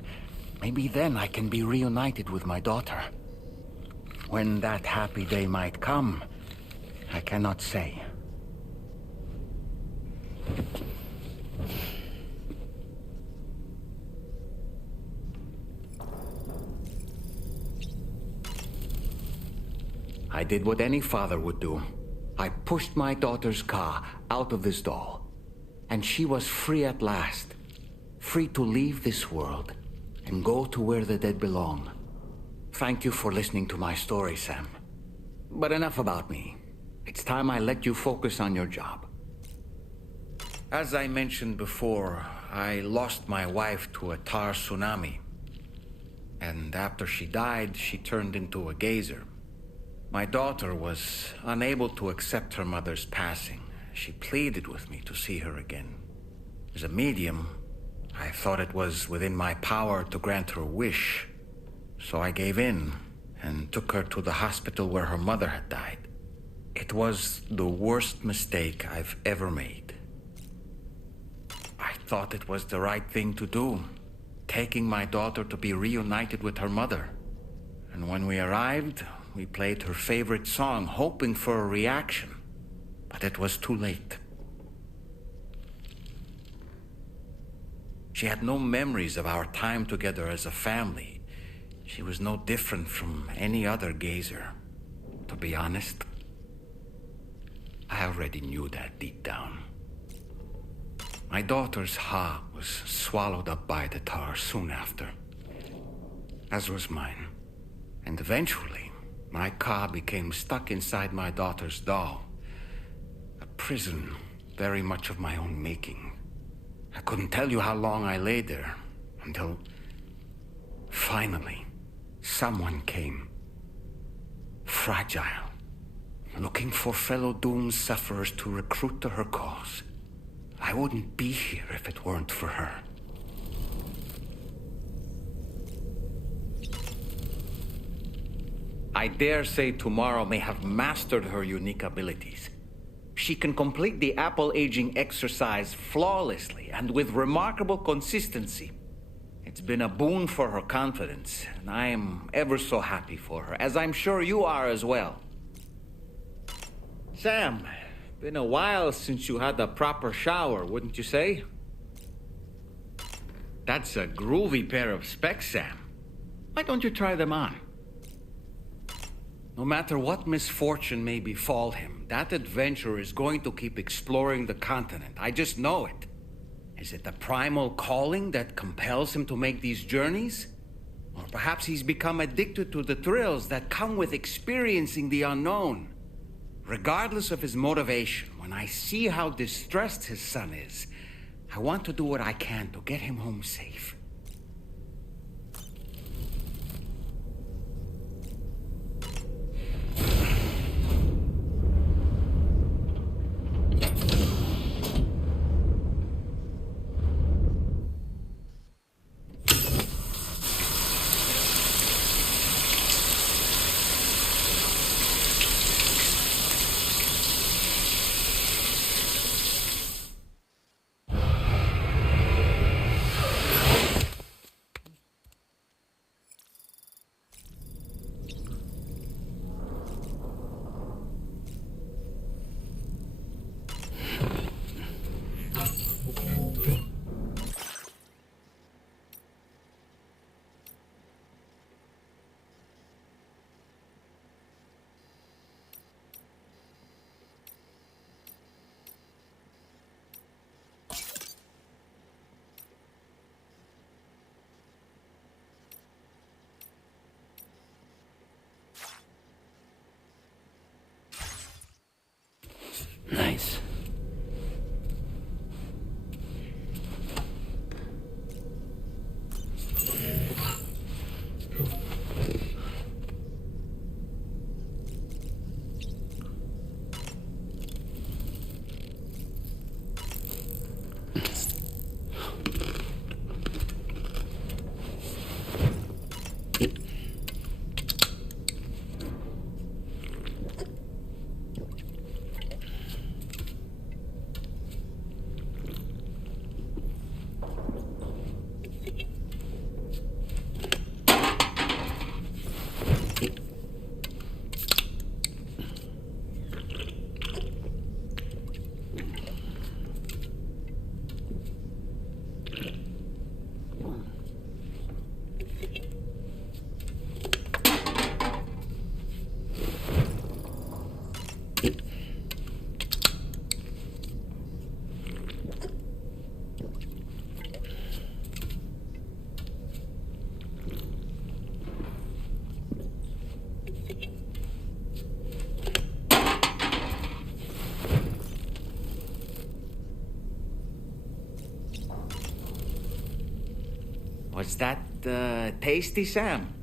maybe then I can be reunited with my daughter. When that happy day might come, I cannot say. I did what any father would do. I pushed my daughter's car out of this doll. And she was free at last. Free to leave this world and go to where the dead belong. Thank you for listening to my story, Sam. But enough about me. It's time I let you focus on your job. As I mentioned before, I lost my wife to a tar tsunami. And after she died, she turned into a geyser. My daughter was unable to accept her mother's passing. She pleaded with me to see her again. As a medium, I thought it was within my power to grant her wish. So I gave in and took her to the hospital where her mother had died. It was the worst mistake I've ever made. I thought it was the right thing to do, taking my daughter to be reunited with her mother. And when we arrived, we played her favorite song, hoping for a reaction. But it was too late. She had no memories of our time together as a family. She was no different from any other gazer. To be honest, I already knew that deep down. My daughter's heart was swallowed up by the tar soon after, as was mine. And eventually, my car became stuck inside my daughter's doll. A prison very much of my own making. I couldn't tell you how long I lay there, until finally, someone came. Fragile, looking for fellow doomed sufferers to recruit to her cause. I wouldn't be here if it weren't for her. I dare say tomorrow may have mastered her unique abilities. She can complete the apple aging exercise flawlessly and with remarkable consistency. It's been a boon for her confidence, and I am ever so happy for her, as I'm sure you are as well. Sam, been a while since you had a proper shower, wouldn't you say? That's a groovy pair of specs, Sam. Why don't you try them on? No matter what misfortune may befall him, that adventurer is going to keep exploring the continent. I just know it. Is it the primal calling that compels him to make these journeys? Or perhaps he's become addicted to the thrills that come with experiencing the unknown. Regardless of his motivation, when I see how distressed his son is, I want to do what I can to get him home safe. Nice. Was that tasty, Sam?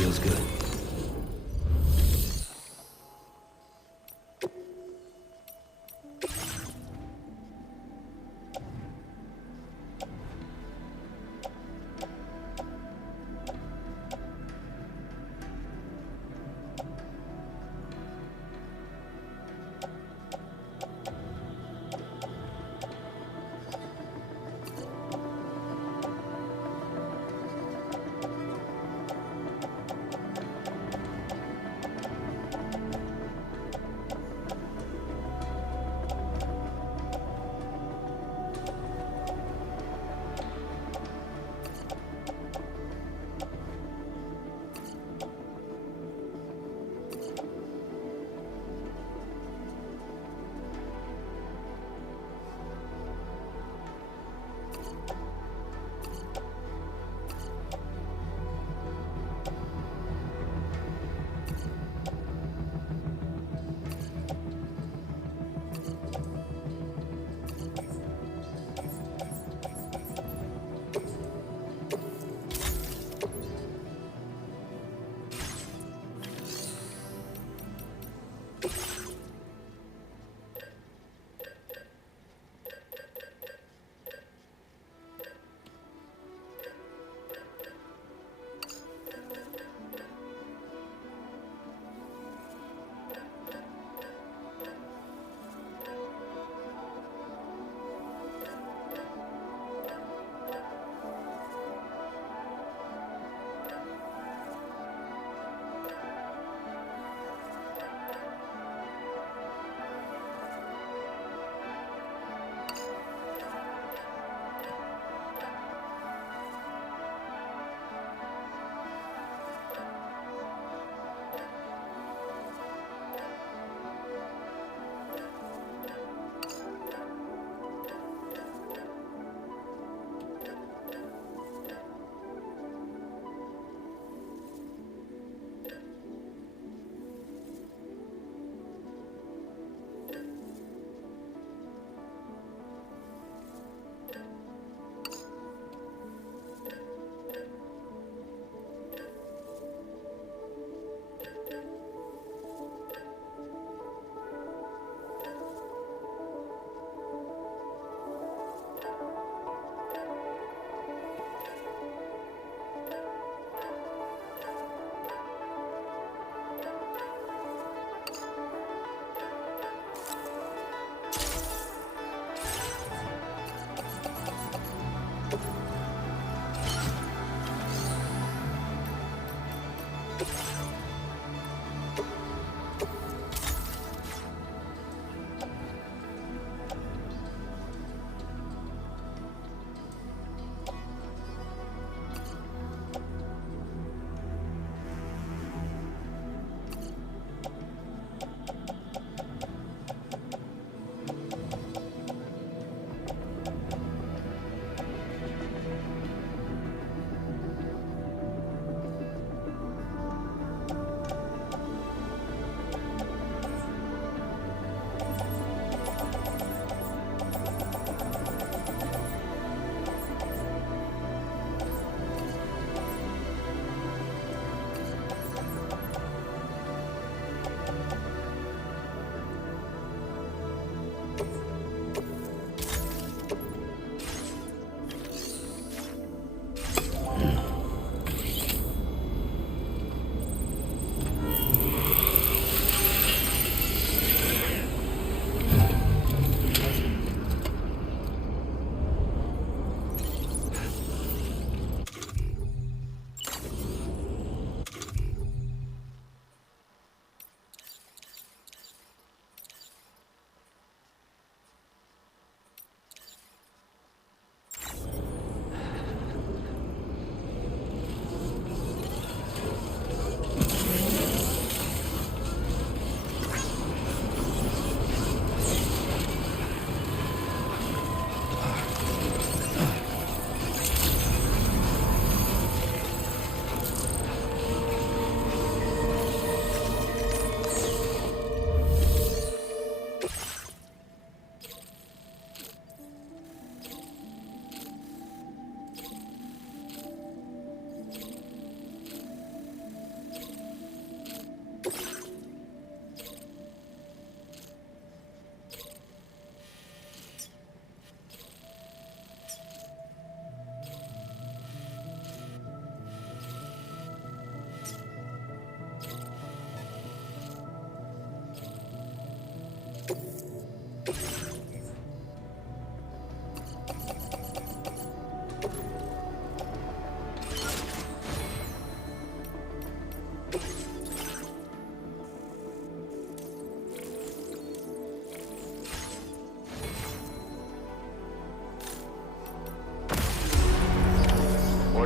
Feels good.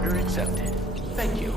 Order accepted. Thank you.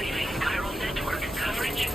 Leaving chiral network coverage.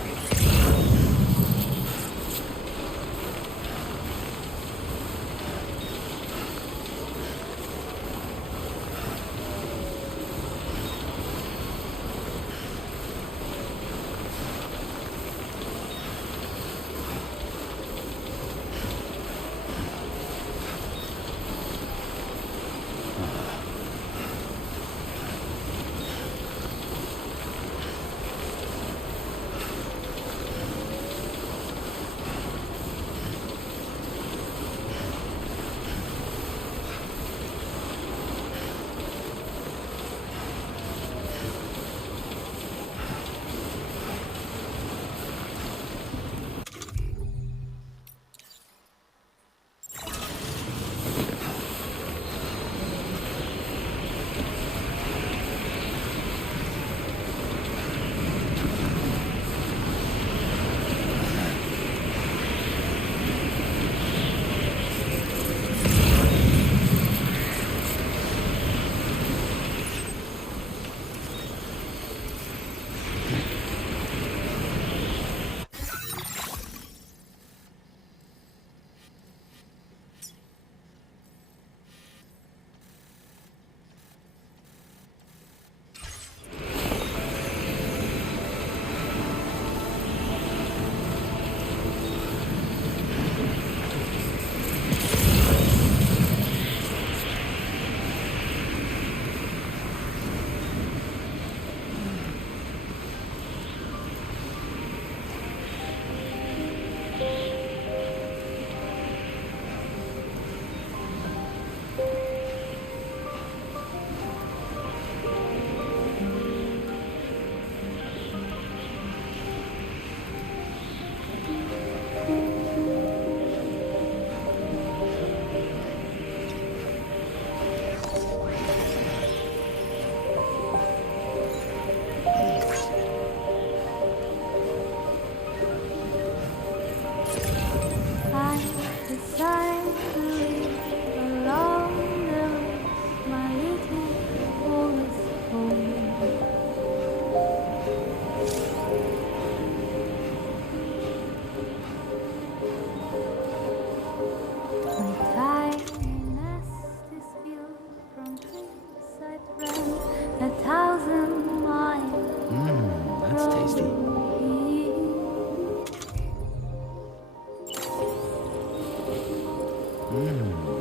That's tasty.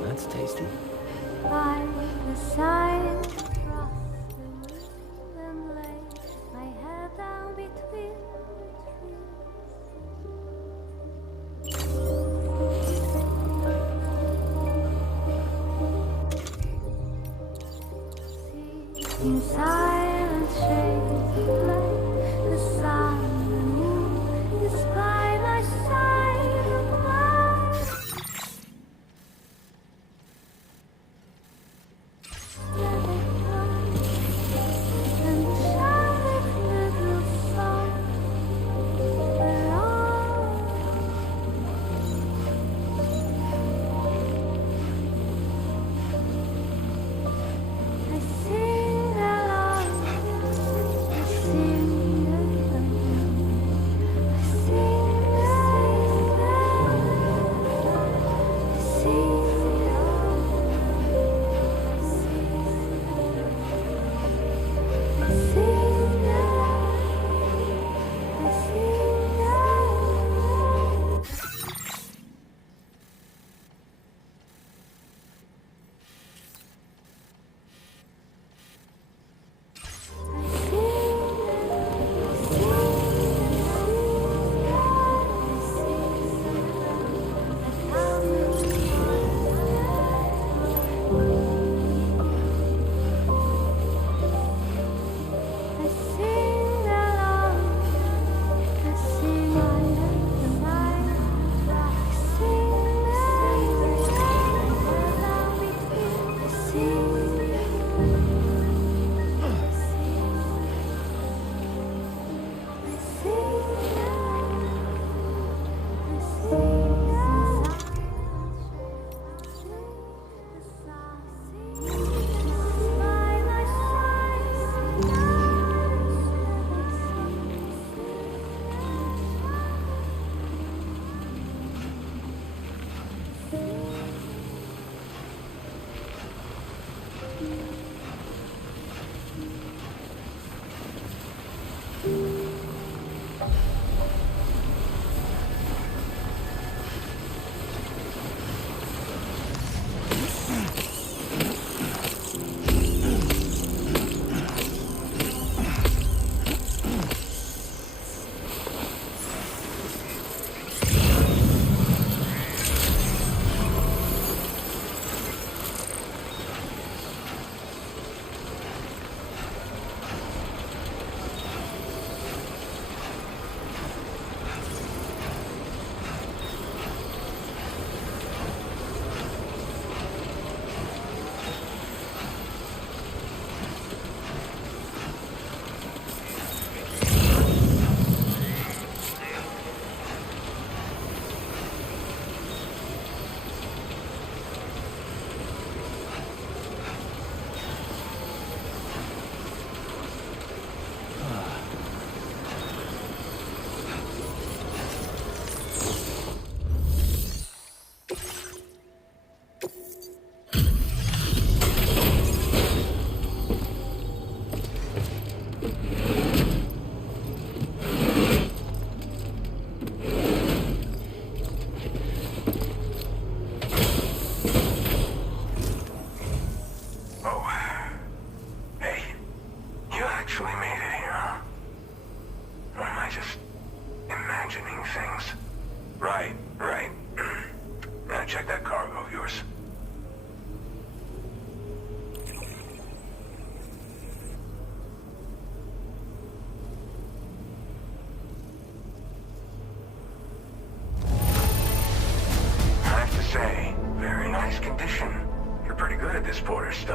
That's tasty. By the side across the room and lay my head down between the trees. See in silent shades of light, the sun and the moon is by my side of mine. I sing along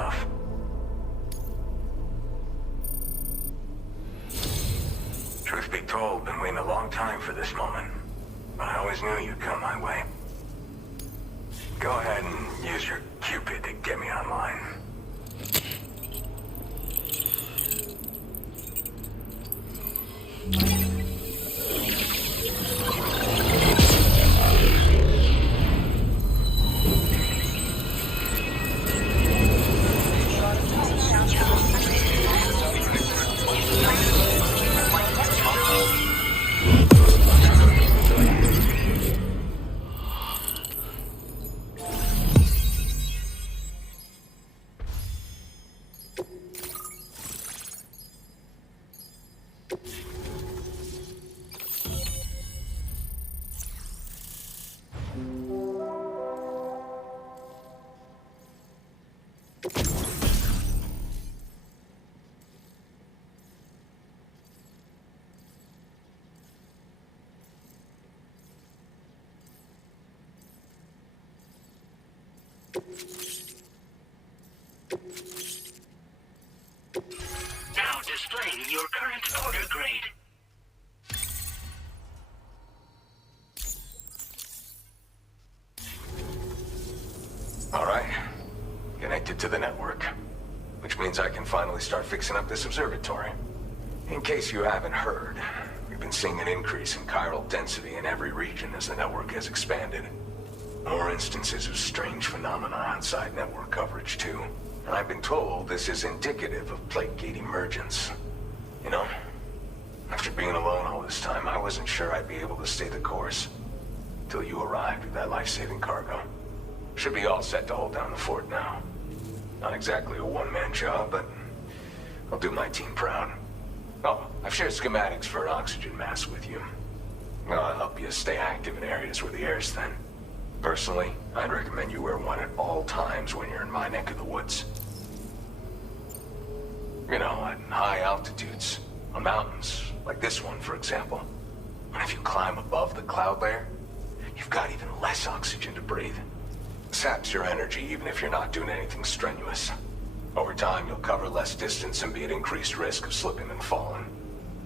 enough. Truth be told, been waiting a long time for this moment. But I always knew you'd come my way. Go ahead and use your Cupid to get me online. Now displaying your current order grade. All right. Connected to the network. Which means I can finally start fixing up this observatory. In case you haven't heard, we've been seeing an increase in chiral density in every region as the network has expanded. More instances of strange phenomena outside network coverage, too. And I've been told this is indicative of plate gate emergence. You know, after being alone all this time, I wasn't sure I'd be able to stay the course. Till you arrived with that life-saving cargo. Should be all set to hold down the fort now. Not exactly a one-man job, but I'll do my team proud. Oh, I've shared schematics for an oxygen mask with you. I'll help you stay active in areas where the air's thin. Personally, I'd recommend you wear one at all times when you're in my neck of the woods. You know, at high altitudes, on mountains, like this one, for example. And if you climb above the cloud layer, you've got even less oxygen to breathe. Saps your energy even if you're not doing anything strenuous. Over time, you'll cover less distance and be at increased risk of slipping and falling.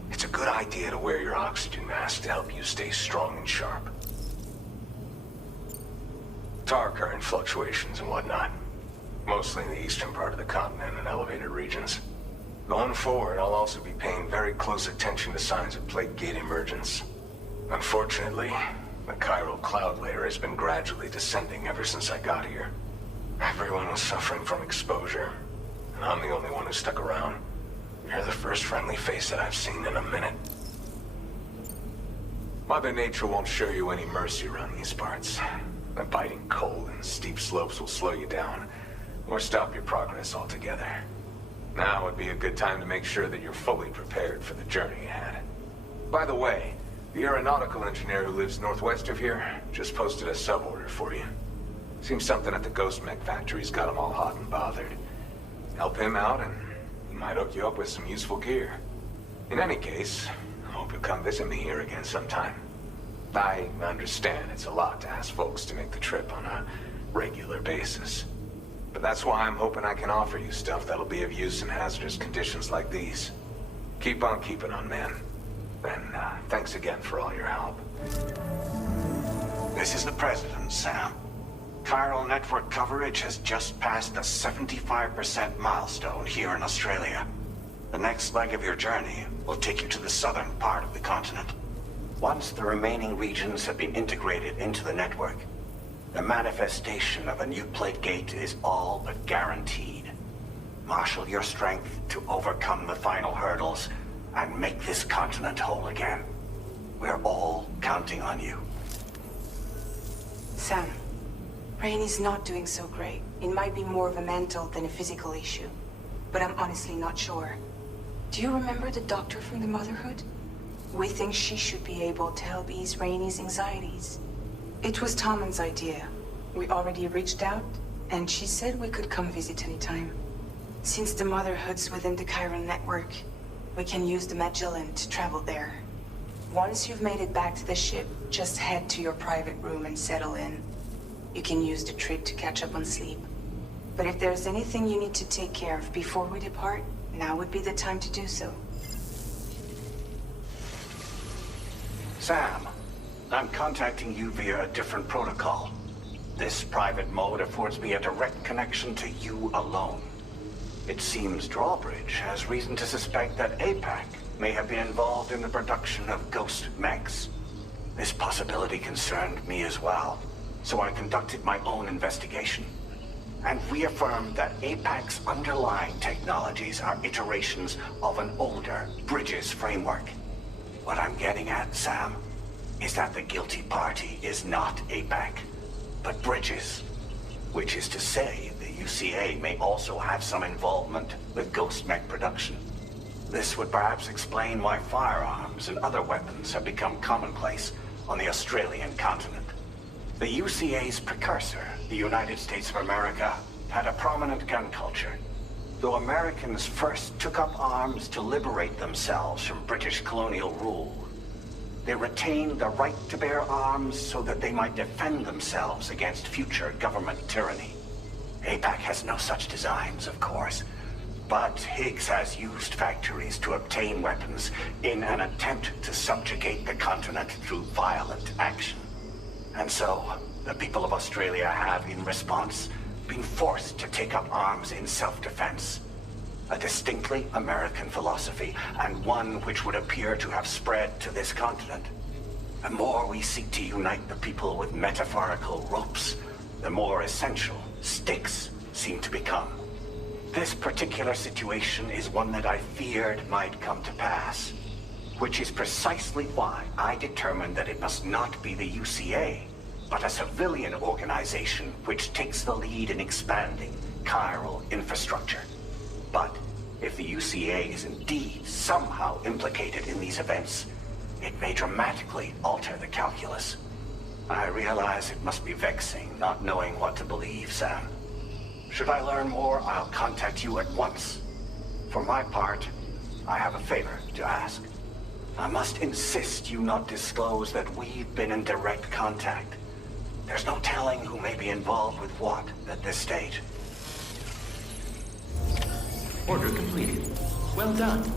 It's a good idea to wear your oxygen mask to help you stay strong and sharp. Tar current fluctuations and whatnot. Mostly in the eastern part of the continent and elevated regions. Going forward, I'll also be paying very close attention to signs of plate gate emergence. Unfortunately, the chiral cloud layer has been gradually descending ever since I got here. Everyone was suffering from exposure, and I'm the only one who stuck around. You're the first friendly face that I've seen in a minute. Mother Nature won't show you any mercy around these parts. The biting cold and steep slopes will slow you down, or stop your progress altogether. Now would be a good time to make sure that you're fully prepared for the journey ahead. By the way, the aeronautical engineer who lives northwest of here just posted a sub-order for you. Seems something at the ghost mech factory's got him all hot and bothered. Help him out and he might hook you up with some useful gear. In any case, I hope you'll come visit me here again sometime. I understand it's a lot to ask folks to make the trip on a regular basis. But that's why I'm hoping I can offer you stuff that'll be of use in hazardous conditions like these. Keep on keeping on, man. And thanks again for all your help. This is the President, Sam. Chiral network coverage has just passed the 75% milestone here in Australia. The next leg of your journey will take you to the southern part of the continent. Once the remaining regions have been integrated into the network, the manifestation of a new plate gate is all but guaranteed. Marshal your strength to overcome the final hurdles and make this continent whole again. We're all counting on you. Sam, Rainey's not doing so great. It might be more of a mental than a physical issue, but I'm honestly not sure. Do you remember the doctor from the Motherhood? We think she should be able to help ease Rainey's anxieties. It was Tommen's idea. We already reached out, and she said we could come visit anytime. Since the Motherhood's within the Chiron network, we can use the Magellan to travel there. Once you've made it back to the ship, just head to your private room and settle in. You can use the trip to catch up on sleep. But if there's anything you need to take care of before we depart, now would be the time to do so. Sam, I'm contacting you via a different protocol. This private mode affords me a direct connection to you alone. It seems Drawbridge has reason to suspect that APAC may have been involved in the production of ghost mechs. This possibility concerned me as well, so I conducted my own investigation and reaffirmed that APAC's underlying technologies are iterations of an older Bridges framework. What I'm getting at, Sam, is that the guilty party is not APAC, but Bridges, which is to say the UCA may also have some involvement with ghost mech production. This would perhaps explain why firearms and other weapons have become commonplace on the Australian continent. The UCA's precursor, the United States of America, had a prominent gun culture. Though Americans first took up arms to liberate themselves from British colonial rule, they retained the right to bear arms so that they might defend themselves against future government tyranny. APAC has no such designs, of course, but Higgs has used factories to obtain weapons in an attempt to subjugate the continent through violent action. And so, the people of Australia have, in response, been forced to take up arms in self-defense. A distinctly American philosophy, and one which would appear to have spread to this continent. The more we seek to unite the people with metaphorical ropes, the more essential sticks seem to become. This particular situation is one that I feared might come to pass, which is precisely why I determined that it must not be the UCA, but a civilian organization which takes the lead in expanding chiral infrastructure. But if the UCA is indeed somehow implicated in these events, it may dramatically alter the calculus. I realize it must be vexing not knowing what to believe, Sam. Should I learn more, I'll contact you at once. For my part, I have a favor to ask. I must insist you not disclose that we've been in direct contact. There's no telling who may be involved with what at this stage. Order completed. Well done.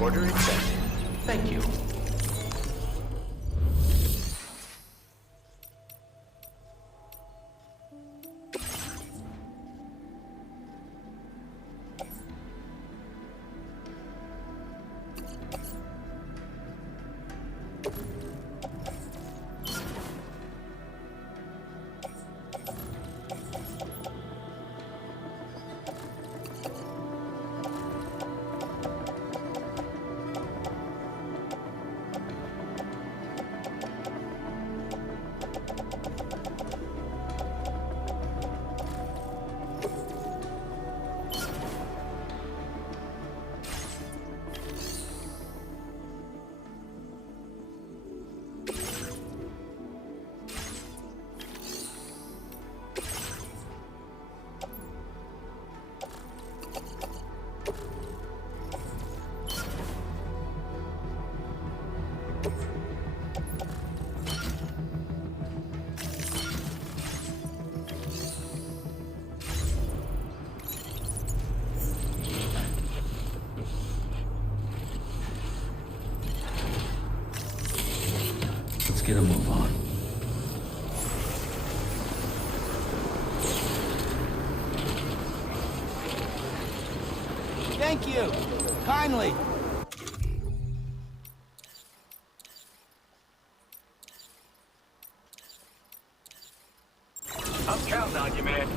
Order accepted. Thank you. get a move on. Thank you. Kindly. I'm counting on you, man.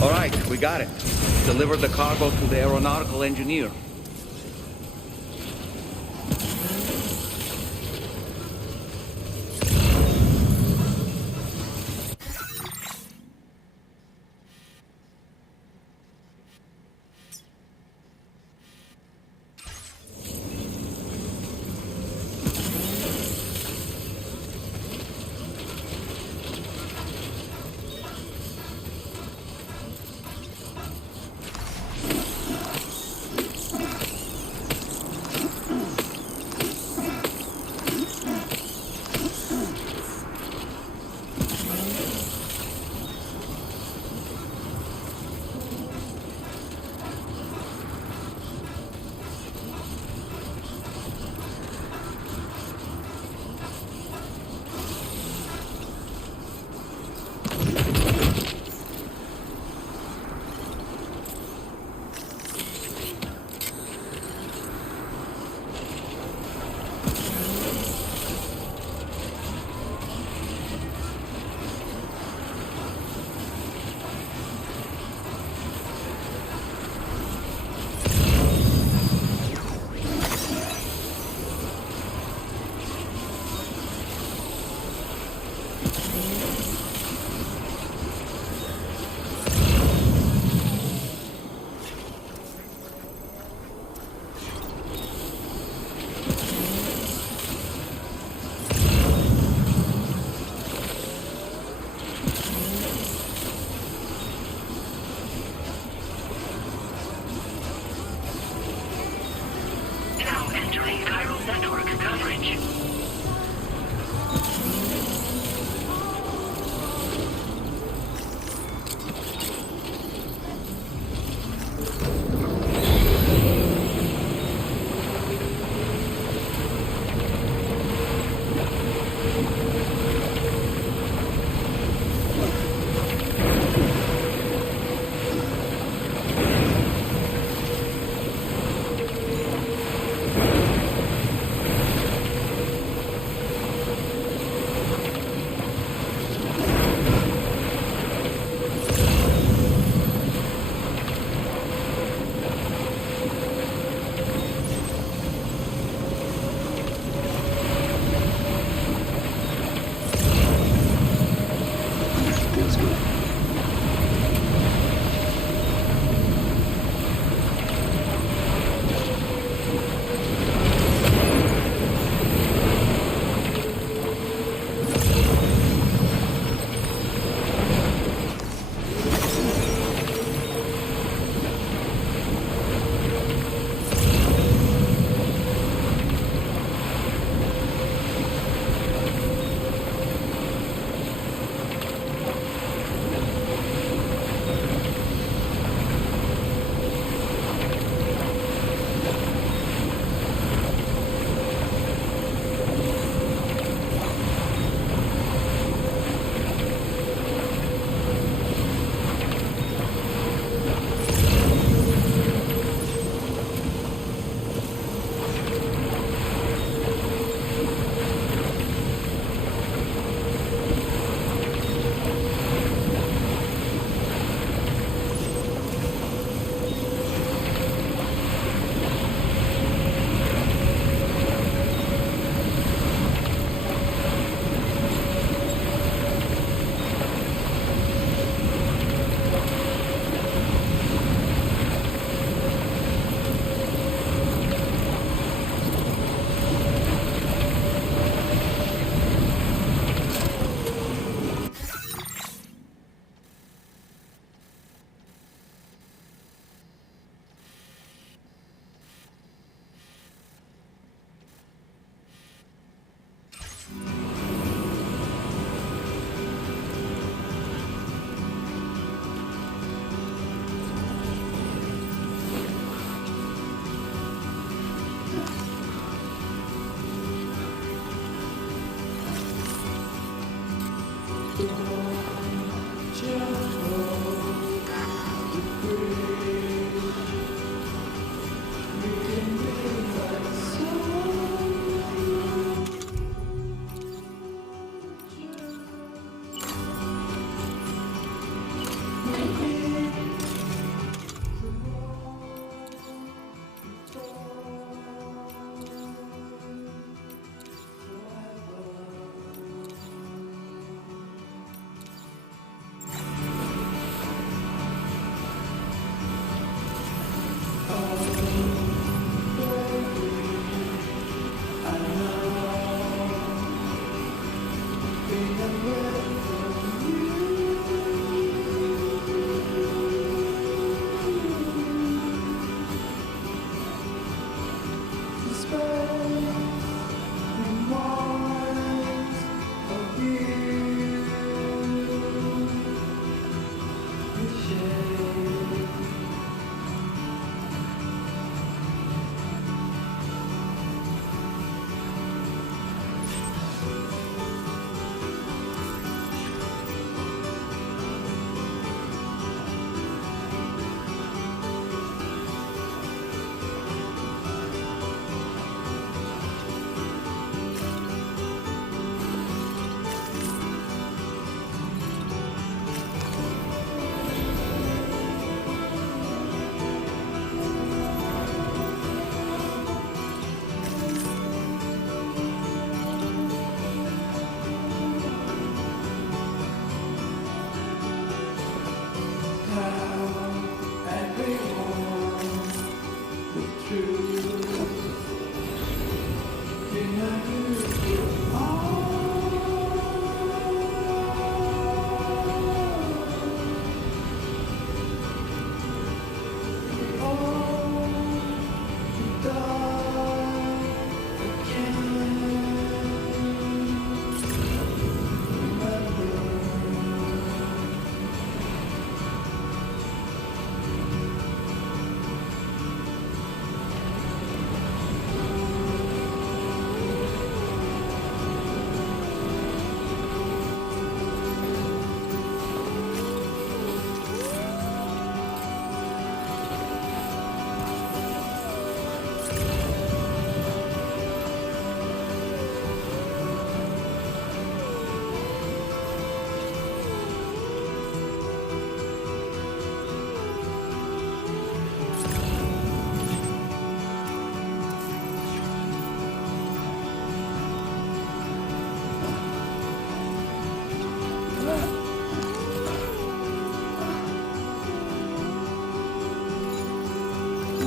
All right, we got it. Delivered the cargo to the aeronautical engineer.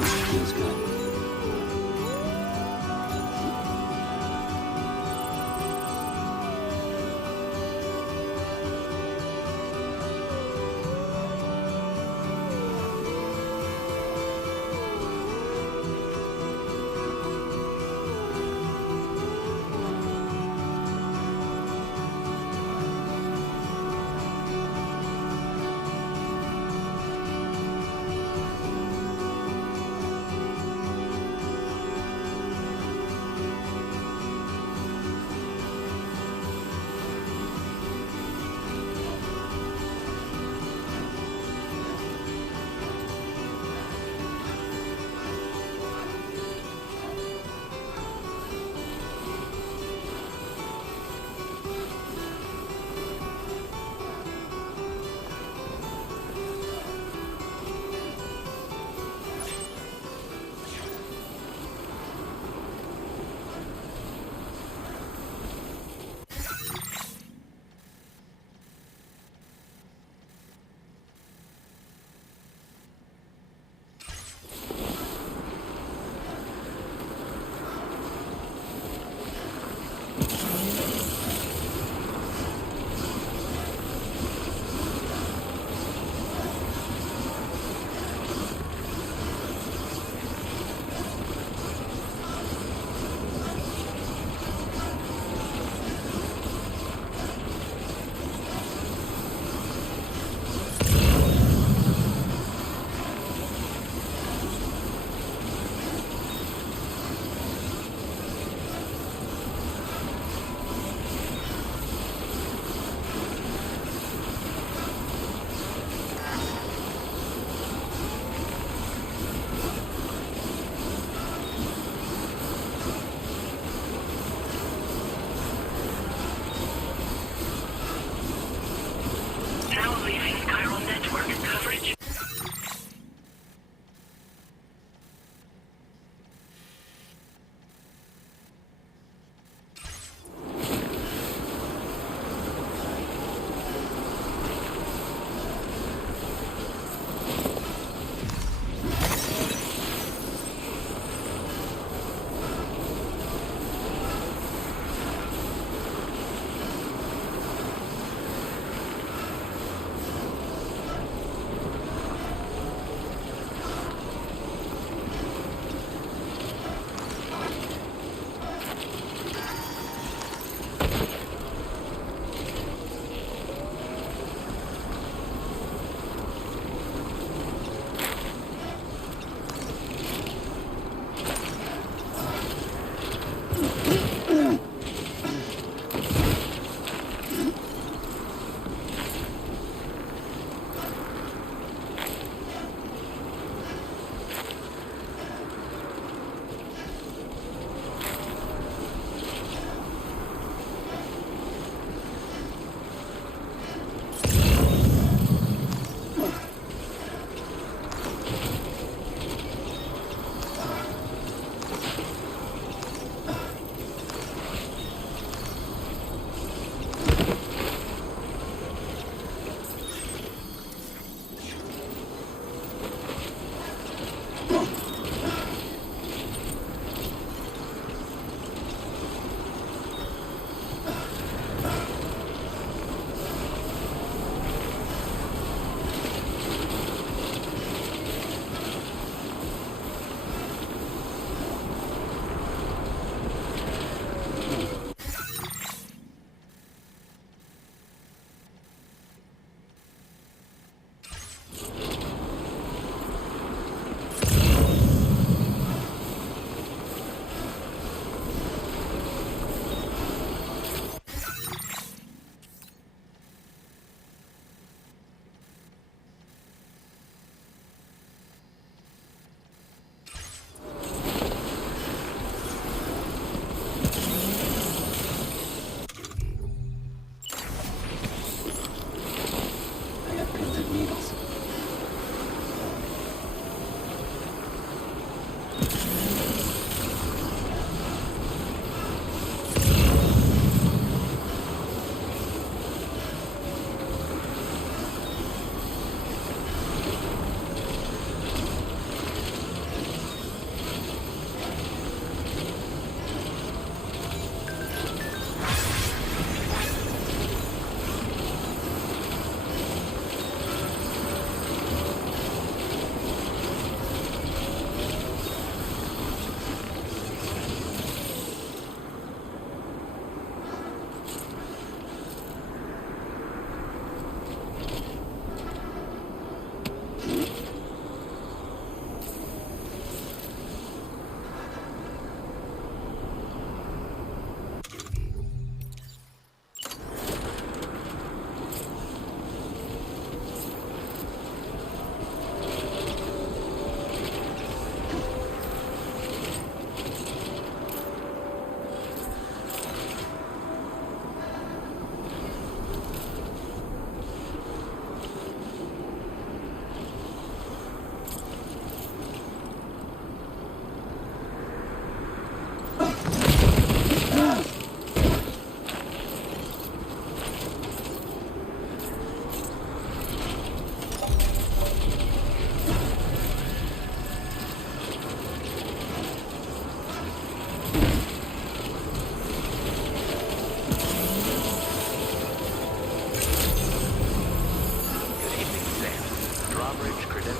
Feels good.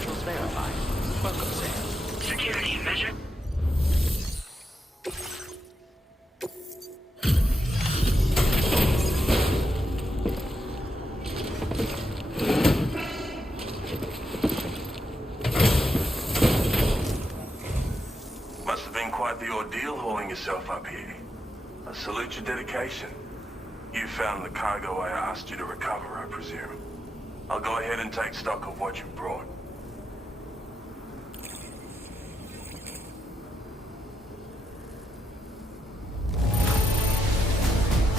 credentials verified. Welcome, Sam. Security measure. Must have been quite the ordeal hauling yourself up here. I salute your dedication. You found the cargo I asked you to recover, I presume. I'll go ahead and take stock of what you brought.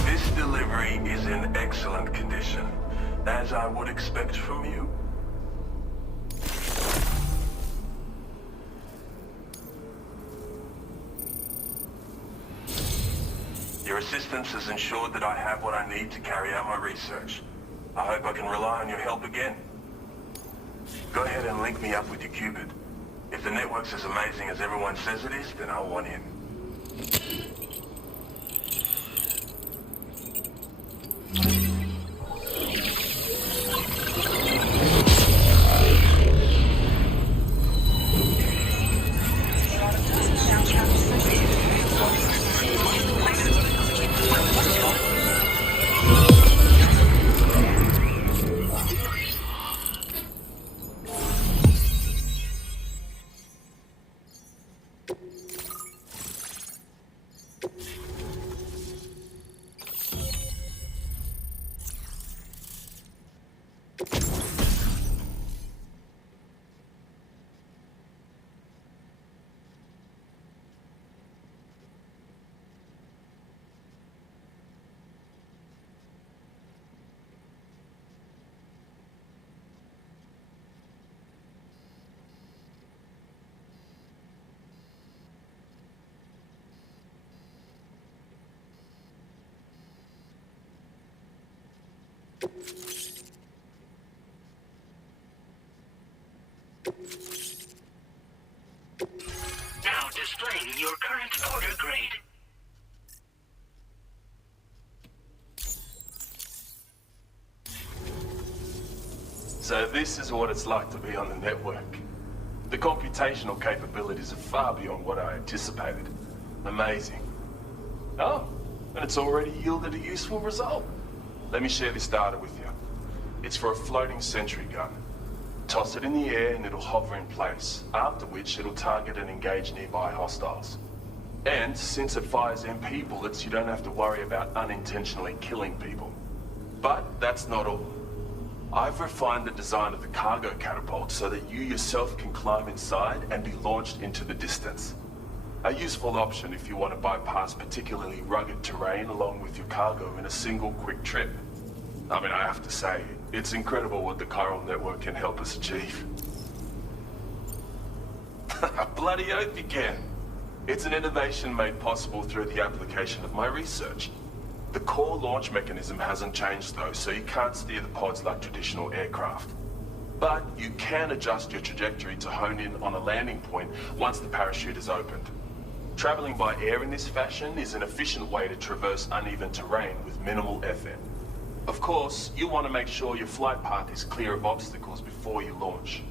This delivery is in excellent condition, as I would expect from you. Your assistance has ensured that I have what I need to carry out my research. I hope I can rely on your help again. Go ahead and link me up with your Cupid. If the network's as amazing as everyone says it is, then I'll want in. Now displaying your current order grade. So this is what it's like to be on the network. The computational capabilities are far beyond what I anticipated. Amazing. Oh, and it's already yielded a useful result. Let me share this data with you. It's for a floating sentry gun. Toss it in the air and it'll hover in place, after which it'll target and engage nearby hostiles. And since it fires MP bullets, you don't have to worry about unintentionally killing people. But that's not all. I've refined the design of the cargo catapult so that you yourself can climb inside and be launched into the distance. A useful option if you want to bypass particularly rugged terrain along with your cargo in a single quick trip. I mean, I have to say, it's incredible what the chiral network can help us achieve. Bloody oath you can. It's an innovation made possible through the application of my research. The core launch mechanism hasn't changed though, so you can't steer the pods like traditional aircraft. But you can adjust your trajectory to hone in on a landing point once the parachute is opened. Traveling by air in this fashion is an efficient way to traverse uneven terrain with minimal effort. Of course, you want to make sure your flight path is clear of obstacles before you launch.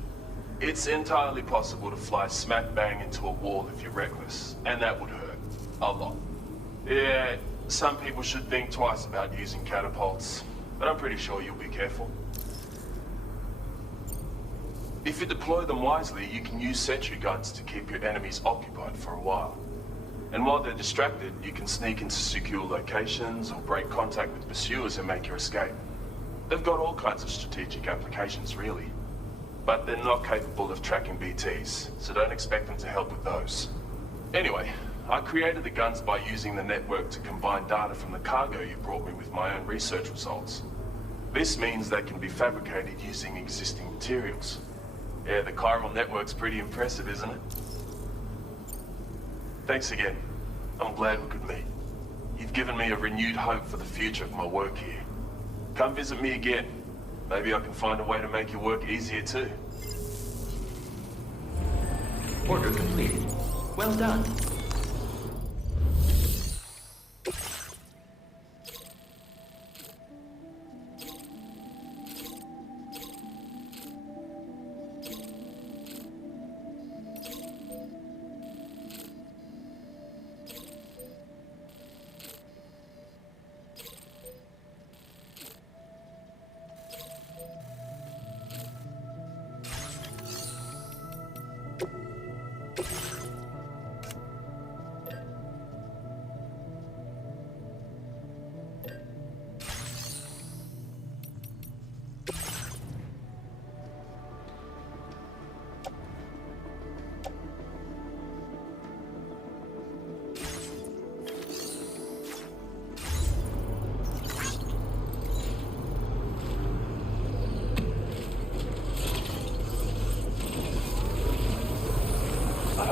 It's entirely possible to fly smack bang into a wall if you're reckless, and that would hurt. A lot. Yeah, some people should think twice about using catapults, but I'm pretty sure you'll be careful. If you deploy them wisely, you can use sentry guns to keep your enemies occupied for a while. And while they're distracted, you can sneak into secure locations or break contact with pursuers and make your escape. They've got all kinds of strategic applications, really. But they're not capable of tracking BTs, so don't expect them to help with those. Anyway, I created the guns by using the network to combine data from the cargo you brought me with my own research results. This means they can be fabricated using existing materials. Yeah, the chiral network's pretty impressive, isn't it? Thanks again. I'm glad we could meet. You've given me a renewed hope for the future of my work here. Come visit me again. Maybe I can find a way to make your work easier too. Order completed. Well done.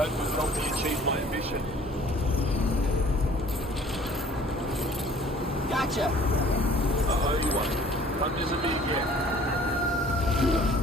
hope you'll help me achieve my ambition. Gotcha. I owe you one. Come visit me again.